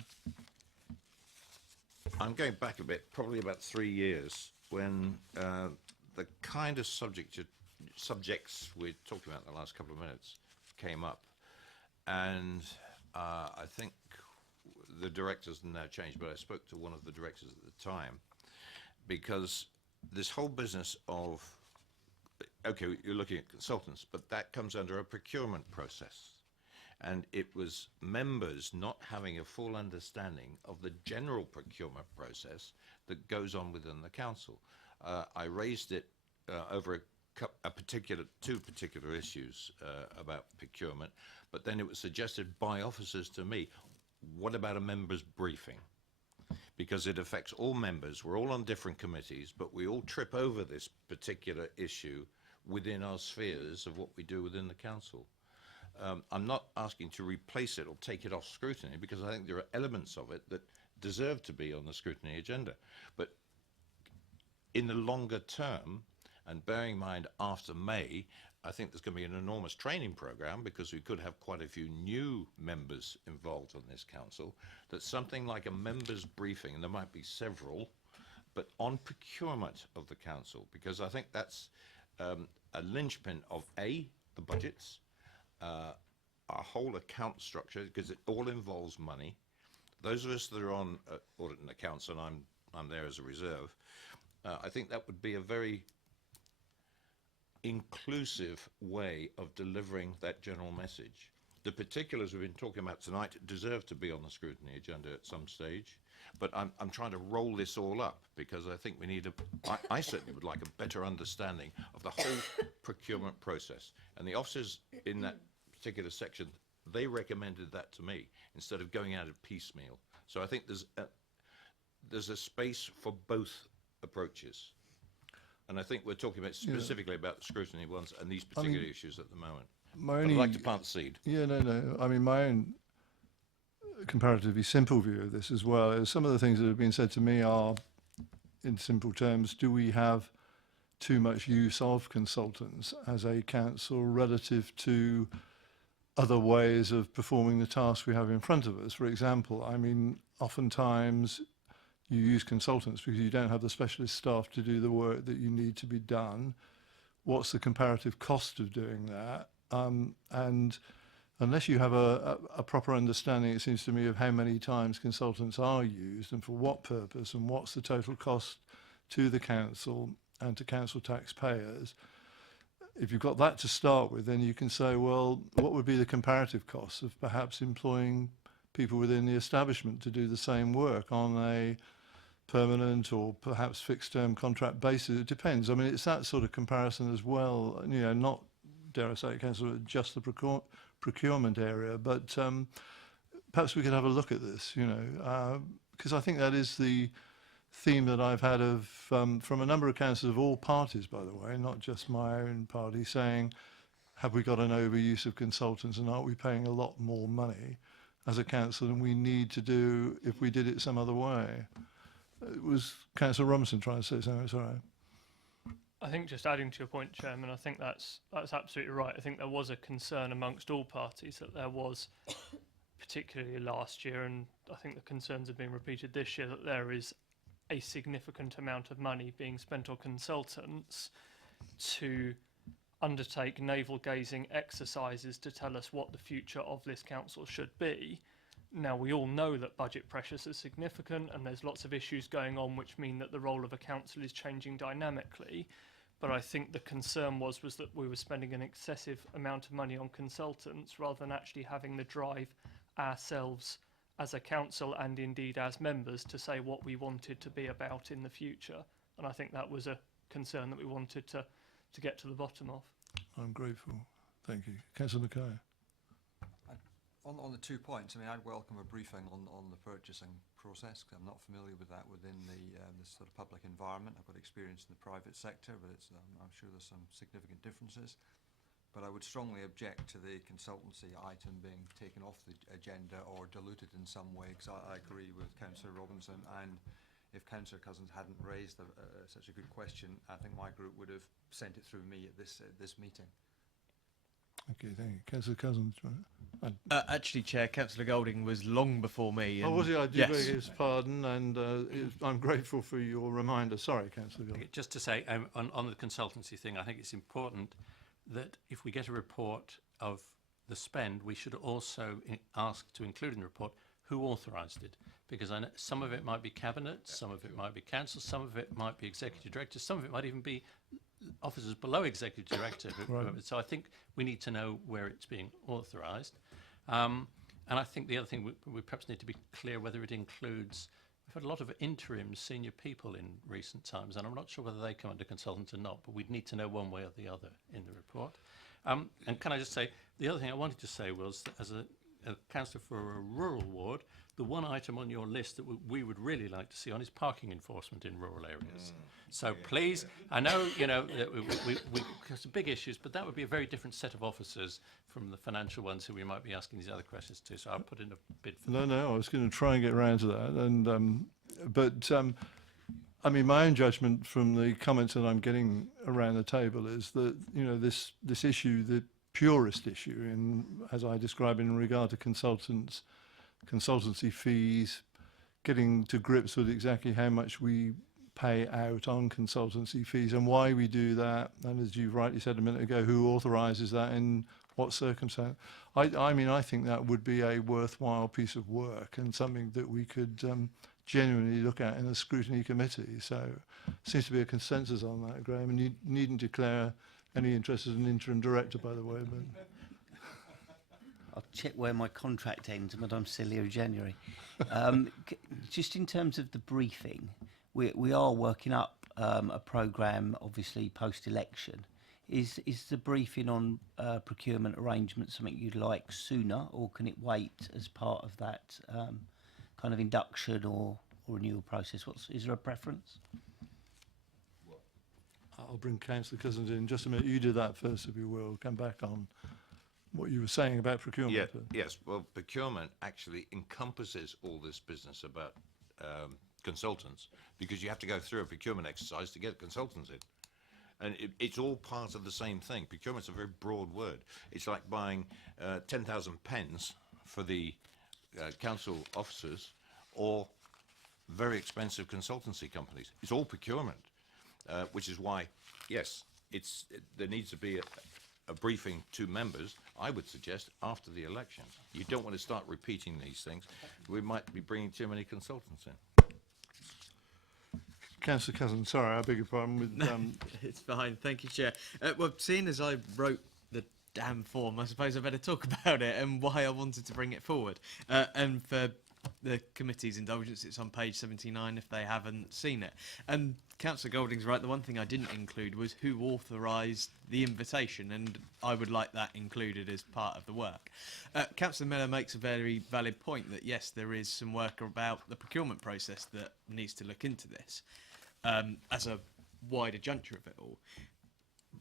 I'm going back a bit, probably about 3 years, when the kind of subjects we're talking about in the last couple of minutes came up. And I think the directors have now changed, but I spoke to one of the directors at the time, because this whole business of, okay, you're looking at consultants, but that comes under a procurement process. And it was members not having a full understanding of the general procurement process that goes on within the council. I raised it over two particular issues about procurement, but then it was suggested by officers to me, what about a members' briefing? Because it affects all members. We're all on different committees, but we all trip over this particular issue within our spheres of what we do within the council. I'm not asking to replace it or take it off scrutiny, because I think there are elements of it that deserve to be on the scrutiny agenda. But in the longer term, and bearing in mind after May, I think there's going to be an enormous training program, because we could have quite a few new members involved on this council, that something like a members briefing, and there might be several, but on procurement of the council, because I think that's a linchpin of the budgets, our whole account structure, because it all involves money. Those of us that are on audit and accounts, and I'm there as a reserve, I think that would be a very inclusive way of delivering that general message. The particulars we've been talking about tonight deserve to be on the scrutiny agenda at some stage, but I'm trying to roll this all up, because I think we need I certainly would like a better understanding of the whole procurement process. And the officers in that particular section, they recommended that to me, instead of going out of piecemeal. So I think there's a space for both approaches. And I think we're talking about specifically about the scrutiny ones and these particular issues at the moment. I'd like to plant the seed. Yeah, no. I mean, my own comparatively simple view of this as well is some of the things that have been said to me are, in simple terms, do we have too much use of consultants as a council relative to other ways of performing the task we have in front of us? For example, I mean, oftentimes you use consultants because you don't have the specialist staff to do the work that you need to be done. What's the comparative cost of doing that? And unless you have a proper understanding, it seems to me, of how many times consultants are used and for what purpose and what's the total cost to the council and to council taxpayers, if you've got that to start with, then you can say, well, what would be the comparative costs of perhaps employing people within the establishment to do the same work on a permanent or perhaps fixed term contract basis? It depends. I mean, it's that sort of comparison as well, you know, not, dare I say it, Councillor, just the procurement area, but perhaps we could have a look at this, you know, because I think that is the theme that I've had of from a number of councillors of all parties, by the way, not just my own party, saying, have we got an overuse of consultants and aren't we paying a lot more money as a council than we need to do if we did it some other way? It was Councillor Robinson trying to say something, sorry. I think just adding to your point, Chairman, I think that's absolutely right. I think there was a concern amongst all parties that there was, particularly last year, and I think the concerns have been repeated this year, that there is a significant amount of money being spent on consultants to undertake navel-gazing exercises to tell us what the future of this council should be. Now, we all know that budget pressures are significant and there's lots of issues going on which mean that the role of a council is changing dynamically. But I think the concern was that we were spending an excessive amount of money on consultants rather than actually having the drive ourselves as a council and indeed as members to say what we wanted to be about in the future. And I think that was a concern that we wanted to get to the bottom of. I'm grateful. Thank you. Councillor Mackay. On the 2 points, I mean, I'd welcome a briefing on the purchasing process, 'cause I'm not familiar with that within the sort of public environment. I've got experience in the private sector, but it's, I'm sure there's some significant differences. But I would strongly object to the consultancy item being taken off the agenda or diluted in some way, because I agree with Councillor Robinson, and if Councillor Cousins hadn't raised such a good question, I think my group would have sent it through me at this meeting. Okay, thank you. Councillor Cousins. Right. Actually, Chair, Councillor Golding was long before me. Oh, and was he? I do yes. beg his pardon, and I'm grateful for your reminder. Sorry, Councillor Golding. Okay, just to say, on the consultancy thing, I think it's important that if we get a report of the spend, we should also ask to include in the report who authorised it. Because I know some of it might be Cabinet, some of it might be Council, some of it might be Executive Director, some of it might even be officers below Executive Director. Right. So I think we need to know where it's being authorised. And I think the other thing, we perhaps need to be clear whether it includes, we've had a lot of interim senior people in recent times, and I'm not sure whether they come under consultants or not, but we'd need to know one way or the other in the report. And can I just say, the other thing I wanted to say was that as a councillor for a rural ward, the one item on your list that we would really like to see on is parking enforcement in rural areas. So please, I know, you know, that we have some big issues, but that would be a very different set of officers from the financial ones who we might be asking these other questions to. So I'll put in a bid for that. No, I was going to try and get around to that, and I mean, my own judgment from the comments that I'm getting around the table is that, you know, this issue, the purest issue, in as I describe it in regard to consultancy fees, getting to grips with exactly how much we pay out on consultancy fees and why we do that, and as you rightly said a minute ago, who authorises that in what circumstance. I mean, I think that would be a worthwhile piece of work and something that we could genuinely look at in a scrutiny committee. So seems to be a consensus on that, Graham, and you needn't declare any interest as an interim director, by the way. But I'll check where my contract ends, but I'm still here in January. Just in terms of the briefing, we are working up a programme, obviously, post-election. Is the briefing on procurement arrangements something you'd like sooner, or can it wait as part of that kind of induction or renewal process? Is there a preference? I'll bring Councillor Cousins in just a minute. You do that first, if you will. Come back on what you were saying about procurement. Yeah, yes, well, procurement actually encompasses all this business about consultants, because you have to go through a procurement exercise to get consultants in. And it's all part of the same thing. Procurement's a very broad word. It's like buying 10,000 pens for the council officers or very expensive consultancy companies. It's all procurement, which is why, yes, there needs to be a briefing to members, I would suggest, after the election. You don't want to start repeating these things. We might be bringing too many consultants in. Councillor Cousins, sorry, I beg your pardon. With, It's fine, thank you, Chair. Well, seeing as I wrote the damn form, I suppose I better talk about it and why I wanted to bring it forward. And for the committee's indulgence, it's on page 79 if they haven't seen it. And Councillor Golding's right, the one thing I didn't include was who authorised the invitation, and I would like that included as part of the work. Councillor Miller makes a very valid point that yes, there is some work about the procurement process that needs to look into this. As a wider juncture of it all.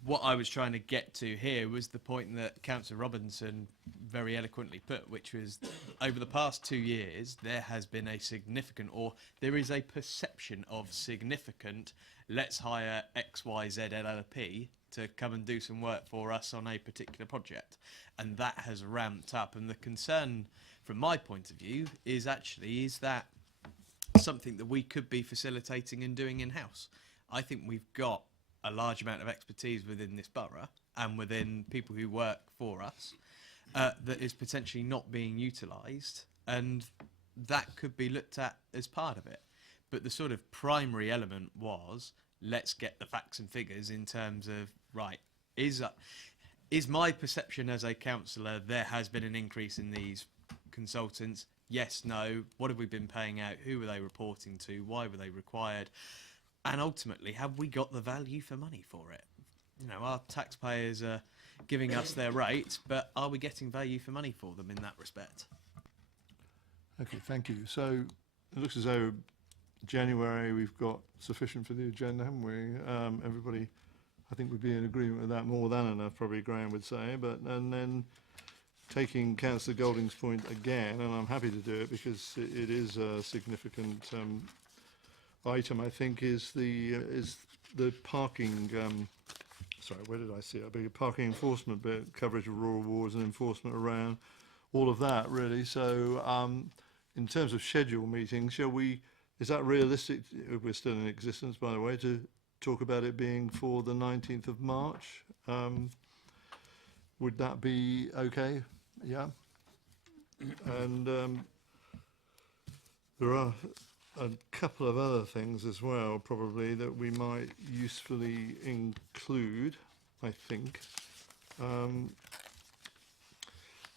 What I was trying to get to here was the point that Councillor Robinson very eloquently put, which was over the past 2 years, there has been a significant, or there is a perception of significant, let's hire XYZ LLP to come and do some work for us on a particular project. And that has ramped up. And the concern from my point of view is actually, is that something that we could be facilitating and doing in-house? I think we've got a large amount of expertise within this borough and within people who work for us that is potentially not being utilised, and that could be looked at as part of it. But the sort of primary element was, let's get the facts and figures in terms of, right, is my perception as a councillor there has been an increase in these consultants? Yes, no, what have we been paying out? Who were they reporting to? Why were they required? And ultimately, have we got the value for money for it? You know, our taxpayers are giving us their rates, but are we getting value for money for them in that respect? Okay, thank you. So it looks as though January we've got sufficient for the agenda, haven't we? Everybody, I think, would be in agreement with that, more than enough, probably Graham would say. And then taking Councillor Golding's point again, and I'm happy to do it because it is a significant item, I think, is the parking. Sorry, where did I see it? I beg your parking enforcement bit, coverage of rural wards and enforcement around all of that, really. So in terms of schedule meetings, is that realistic, if we're still in existence, by the way, to talk about it being for the 19th of March? Would that be okay? Yeah. And there are a couple of other things as well, probably, that we might usefully include, I think. I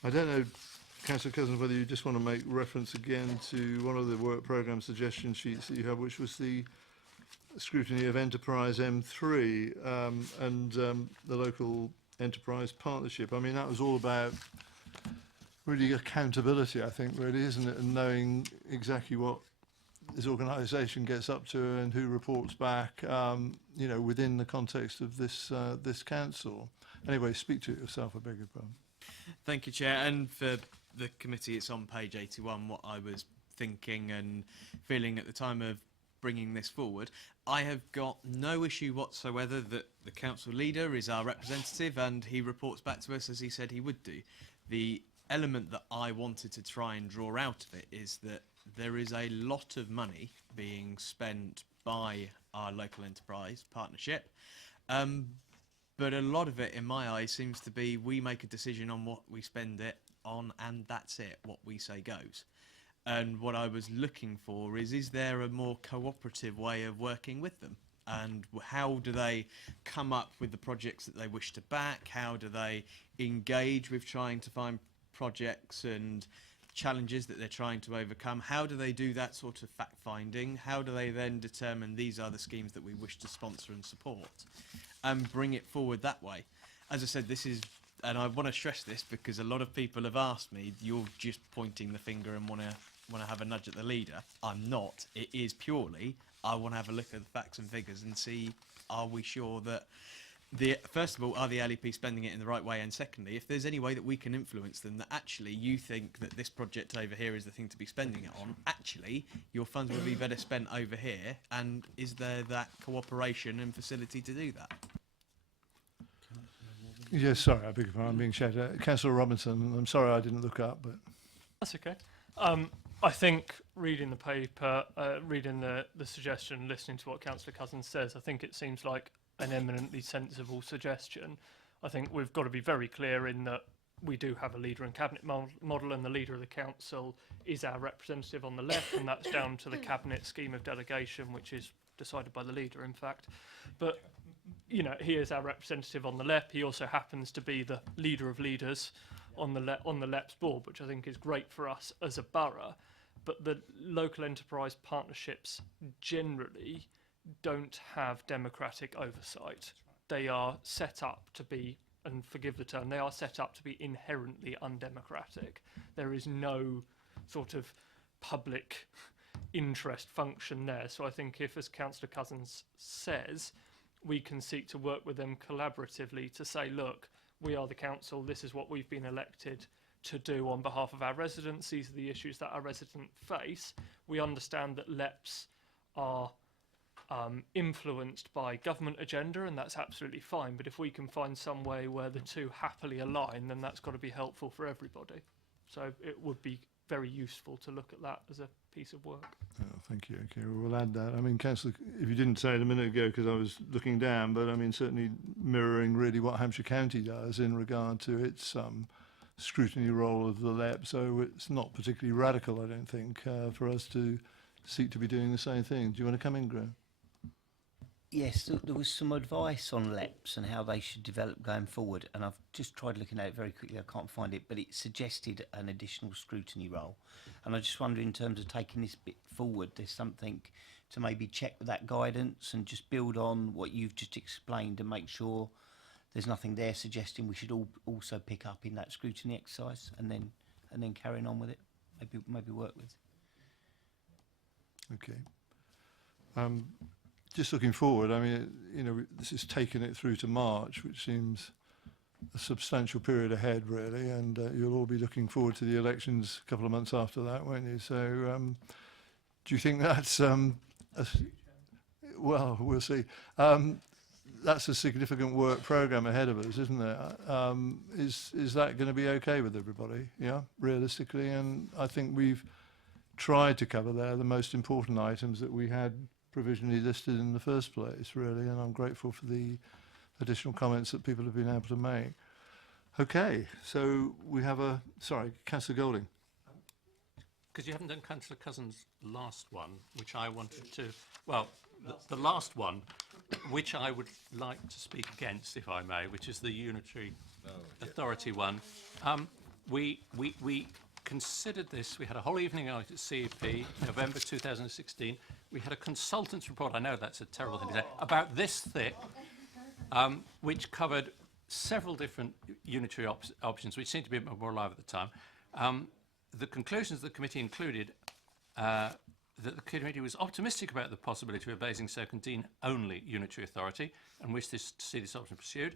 don't know, Councillor Cousins, whether you just want to make reference again to one of the work programme suggestion sheets that you have, which was the scrutiny of Enterprise M3 and the local enterprise partnership. I mean, that was all about really accountability, I think, really, isn't it? And knowing exactly what this organisation gets up to and who reports back, you know, within the context of this this council. Anyway, speak to it yourself, I beg your pardon. Thank you, Chair. And for the committee, it's on page 81, what I was thinking and feeling at the time of bringing this forward. I have got no issue whatsoever that the council leader is our representative and he reports back to us as he said he would do. The element that I wanted to try and draw out of it is that there is a lot of money being spent by our local enterprise partnership, but a lot of it, in my eyes, seems to be we make a decision on what we spend it on and that's it, what we say goes. And what I was looking for is there a more cooperative way of working with them? And how do they come up with the projects that they wish to back? How do they engage with trying to find projects and challenges that they're trying to overcome? How do they do that sort of fact finding? How do they then determine these are the schemes that we wish to sponsor and support and bring it forward that way? As I said, this is, and I want to stress this because a lot of people have asked me, you're just pointing the finger and want to have a nudge at the leader. I'm not. It is purely, I want to have a look at the facts and figures and see, are we sure that first of all, are the LEP spending it in the right way? And secondly, if there's any way that we can influence them, that actually you think that this project over here is the thing to be spending it on, actually your funds would be better spent over here, and is there that cooperation and facility to do that? Yes, sorry, I beg your pardon, I'm being shouted at. Councillor Robinson, I'm sorry I didn't look up, but... That's okay. I think reading the paper, reading the suggestion, listening to what Councillor Cousins says, I think it seems like an eminently sensible suggestion. I think we've got to be very clear in that we do have a leader and cabinet model, and the leader of the council is our representative on the left, and that's down to the cabinet scheme of delegation, which is decided by the leader, in fact. But you know, he is our representative on the left. He also happens to be the leader of leaders on the LEP's board, which I think is great for us as a borough. But the local enterprise partnerships generally don't have democratic oversight. They are set up to be, and forgive the term, they are set up to be inherently undemocratic. There is no sort of public interest function there. So I think if, as Councillor Cousins says, we can seek to work with them collaboratively to say, look, we are the council, this is what we've been elected to do on behalf of our residents, these are the issues that our residents face. We understand that LEPs are influenced by government agenda, and that's absolutely fine, but if we can find some way where the two happily align, then that's got to be helpful for everybody. So it would be very useful to look at that as a piece of work. Oh, thank you. Okay, we'll add that. I mean, Councillor, if you didn't say it a minute ago because I was looking down, but I mean, certainly mirroring really what Hampshire County does in regard to its scrutiny role of the LEP. So it's not particularly radical, I don't think, for us to seek to be doing the same thing. Do you want to come in, Graham? Yes, there was some advice on LEPs and how they should develop going forward, and I've just tried looking at it very quickly. I can't find it, but it suggested an additional scrutiny role. And I just wonder, in terms of taking this bit forward, there's something to maybe check with that guidance and just build on what you've just explained and make sure there's nothing there suggesting we should also pick up in that scrutiny exercise and then carrying on with it. Maybe work with. Okay. Just looking forward, I mean, you know, this is taking it through to March, which seems a substantial period ahead, really, and you'll all be looking forward to the elections a couple of months after that, won't you? So, do you think that's well, we'll see. That's a significant work programme ahead of us, isn't it? Is that going to be okay with everybody? Yeah, realistically, and I think we've tried to cover there the most important items that we had provisionally listed in the first place, really, and I'm grateful for the additional comments that people have been able to make. Okay, so we have Councillor Golding. Because you haven't done Councillor Cousins' last one, which I wanted to, well, the last one, which I would like to speak against, if I may, which is the unitary authority one. We considered this. We had a whole evening out at CEP, November 2016. We had a consultant's report, I know that's a terrible thing to say, about this thick, which covered several different unitary options, which seemed to be a bit more alive at the time. The conclusions of the committee included that the committee was optimistic about the possibility of a Basingstoke and Deane only unitary authority and wished to see this option pursued,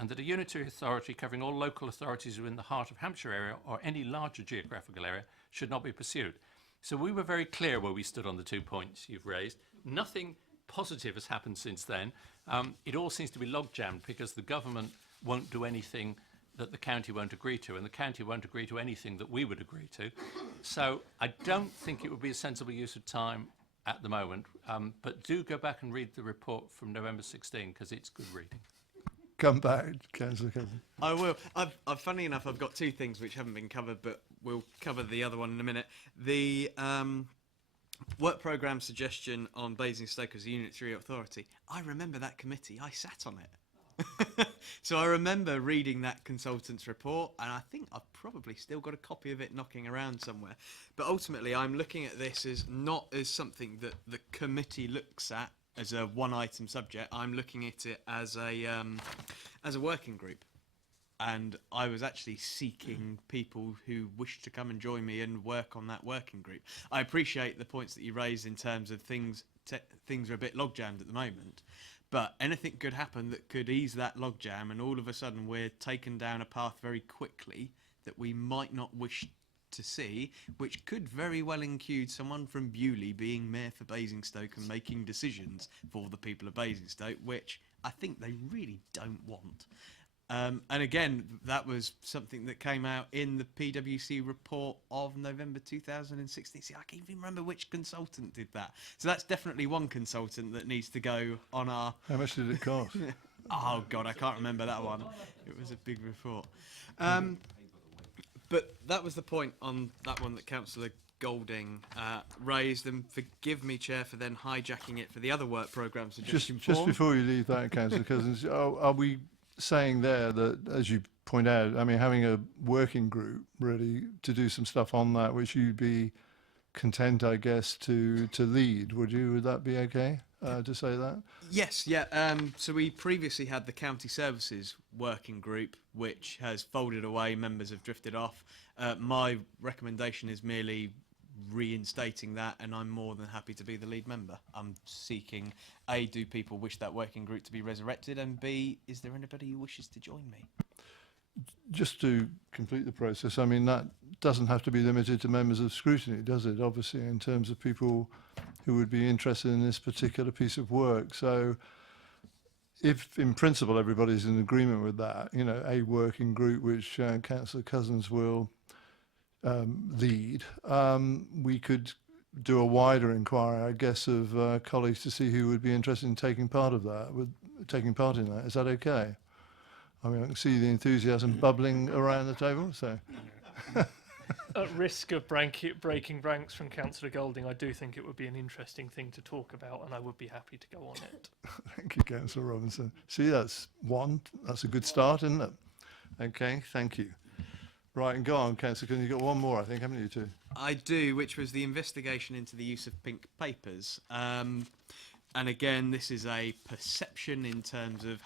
and that a unitary authority covering all local authorities within the Heart of Hampshire area or any larger geographical area should not be pursued. So we were very clear where we stood on the 2 points you've raised. Nothing positive has happened since then. It all seems to be log-jammed because the government won't do anything that the county won't agree to, and the county won't agree to anything that we would agree to. So I don't think it would be a sensible use of time at the moment, but do go back and read the report from November 16 because it's good reading. Come back, Councillor Cousins. I will. Funny enough, I've got two things which haven't been covered, but we'll cover the other one in a minute. The work programme suggestion on Basingstoke as a unitary authority. I remember that committee. I sat on it. So I remember reading that consultant's report, and I think I've probably still got a copy of it knocking around somewhere. But ultimately, I'm looking at this as not as something that the committee looks at as a one-item subject. I'm looking at it as a working group, and I was actually seeking people who wished to come and join me and work on that working group. I appreciate the points that you raised in terms of things are a bit log-jammed at the moment, but anything could happen that could ease that logjam, and all of a sudden we're taken down a path very quickly that we might not wish to see, which could very well include someone from Bewley being mayor for Basingstoke and making decisions for the people of Basingstoke, which I think they really don't want. And again, that was something that came out in the PwC report of November 2016. See, I can't even remember which consultant did that. So that's definitely one consultant that needs to go on our... How much did it cost? Oh, God, I can't remember that one. It was a big report. But that was the point on that one that Councillor Golding raised, and forgive me, Chair, for then hijacking it for the other work programme suggestion Just form. before you leave that, Councillor Cousins, are we saying there that, as you point out, I mean, having a working group really to do some stuff on that, which you'd be content, I guess, to lead, would you? Would that be okay to say that? Yes, yeah. So we previously had the County Services Working Group, which has folded away, members have drifted off. My recommendation is merely reinstating that, and I'm more than happy to be the lead member. I'm seeking, A, do people wish that working group to be resurrected, and B, is there anybody who wishes to join me? Just to complete the process, I mean, that doesn't have to be limited to members of Scrutiny, does it? Obviously, in terms of people who would be interested in this particular piece of work. So if, in principle, everybody's in agreement with that, you know, a working group which Councillor Cousins will lead, we could do a wider inquiry, I guess, of colleagues to see who would be interested in taking part in that. Is that okay? I mean, I can see the enthusiasm bubbling around the table, so. At risk of breaking ranks from Councillor Golding, I do think it would be an interesting thing to talk about, and I would be happy to go on it. Thank you, Councillor Robinson. See, that's a good start, isn't it? Okay, thank you. Right, and go on, Councillor, because you've got one more, I think, haven't you, too? I do, which was the investigation into the use of pink papers. And again, this is a perception in terms of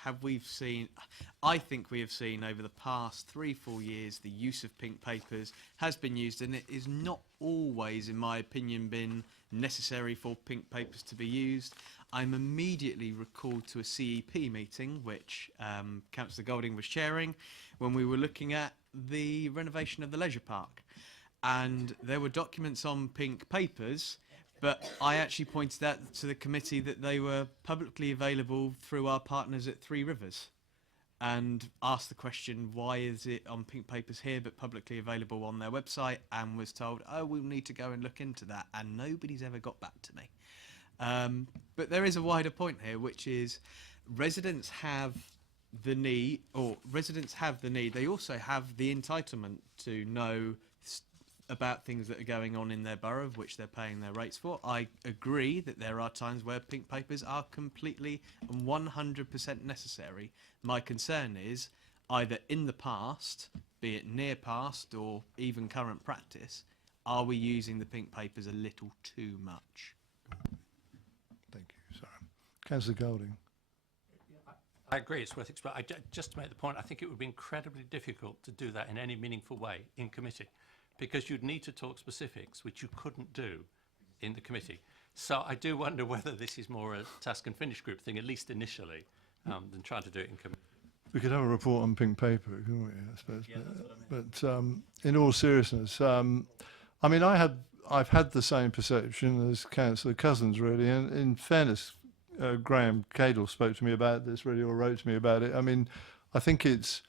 I think we have seen over the past 3-4 years the use of pink papers has been used, and it is not always, in my opinion, been necessary for pink papers to be used. I'm immediately recalled to a CEP meeting, which Councillor Golding was chairing, when we were looking at the renovation of the leisure park. And there were documents on pink papers, but I actually pointed out to the committee that they were publicly available through our partners at Three Rivers, and asked the question, why is it on pink papers here but publicly available on their website, and was told, oh, we'll need to go and look into that, and nobody's ever got back to me. But there is a wider point here, which is residents have the need, they also have the entitlement to know about things that are going on in their borough, which they're paying their rates for. I agree that there are times where pink papers are completely and 100% necessary. My concern is either in the past, be it near past or even current practice, are we using the pink papers a little too much? Thank you. Sorry. Councillor Golding. I agree, it's worth exploring. Just to make the point, I think it would be incredibly difficult to do that in any meaningful way in committee, because you'd need to talk specifics, which you couldn't do in the committee. So I do wonder whether this is more a task and finish group thing, at least initially, than trying to do it in committee. We could have a report on pink paper, couldn't we, I suppose? Yeah, that's what I mean. But in all seriousness, I mean, I've had the same perception as Councillor Cousins, really, and in fairness, Graham Cadle spoke to me about this, really, or wrote to me about it. I mean, I think it's,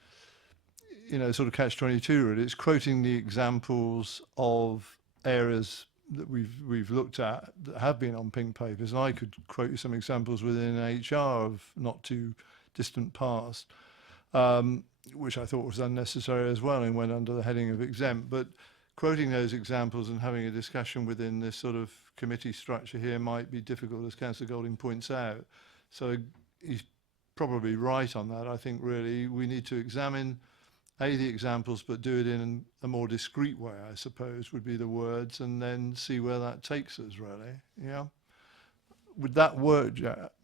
you know, sort of catch-22, really. It's quoting the examples of areas that we've looked at that have been on pink papers, and I could quote you some examples within HR of not too distant past, which I thought was unnecessary as well and went under the heading of exempt. But quoting those examples and having a discussion within this sort of committee structure here might be difficult, as Councillor Golding points out. So he's probably right on that. I think really we need to examine the examples, but do it in a more discreet way, I suppose, would be the words, and then see where that takes us, really. Yeah. Would that work?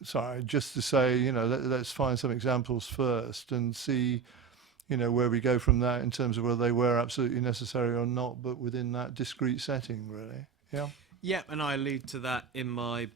Sorry, just to say, you know, let's find some examples first and see, you know, where we go from that in terms of whether they were absolutely necessary or not, but within that discrete setting, really. Yeah. Yeah, and I allude to that in my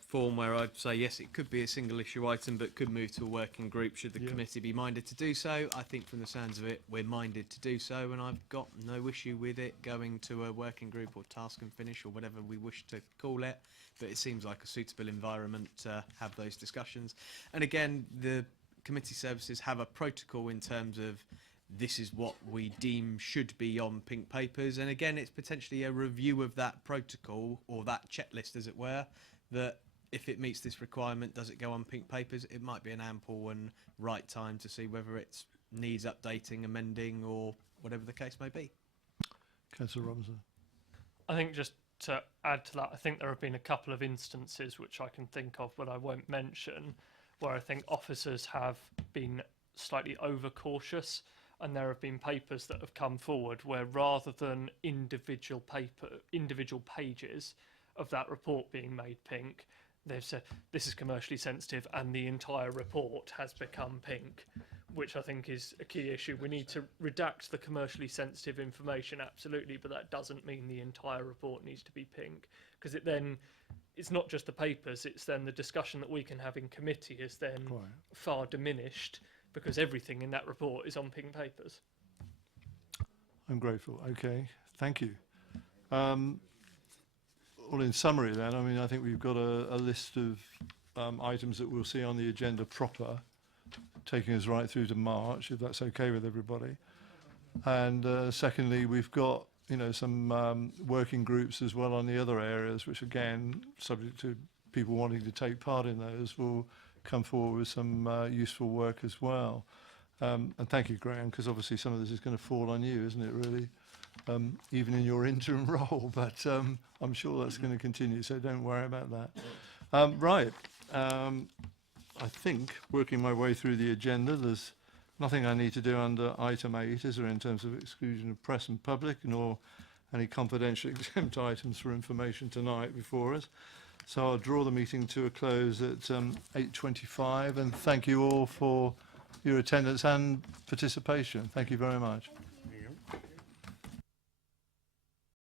form where I'd say, yes, it could be a single issue item, but could move to a working group should the committee be minded to do so. I think from the sounds of it, we're minded to do so, and I've got no issue with it going to a working group or task and finish or whatever we wish to call it. But it seems like a suitable environment to have those discussions. And again, the committee services have a protocol in terms of this is what we deem should be on pink papers, and again it's potentially a review of that protocol or that checklist, as it were, that if it meets this requirement, does it go on pink papers? It might be an ample and right time to see whether it needs updating, amending, or whatever the case may be. Councillor Robinson. I think just to add to that, I think there have been a couple of instances which I can think of but I won't mention, where I think officers have been slightly overcautious, and there have been papers that have come forward where rather than individual pages of that report being made pink, they've said this is commercially sensitive and the entire report has become pink, which I think is a key issue. We need to redact the commercially sensitive information, absolutely, but that doesn't mean the entire report needs to be pink, because it's not just the papers, it's then the discussion that we can have in committee is then far diminished, because everything in that report is on pink papers. I'm grateful. Okay, thank you. Well, in summary then, I mean, I think we've got a list of items that we'll see on the agenda proper, taking us right through to March, if that's okay with everybody. And secondly, we've got, you know, some working groups as well on the other areas, which again, subject to people wanting to take part in those, will come forward with some useful work as well. And thank you, Graham, because obviously some of this is going to fall on you, isn't it, really? Even in your interim role, but I'm sure that's going to continue, so don't worry about that. Right, I think, working my way through the agenda, there's nothing I need to do under item 8, is there, in terms of exclusion of press and public, nor any confidential exempt items for information tonight before us. So I'll draw the meeting to a close at 8:25, and thank you all for your attendance and participation. Thank you very much.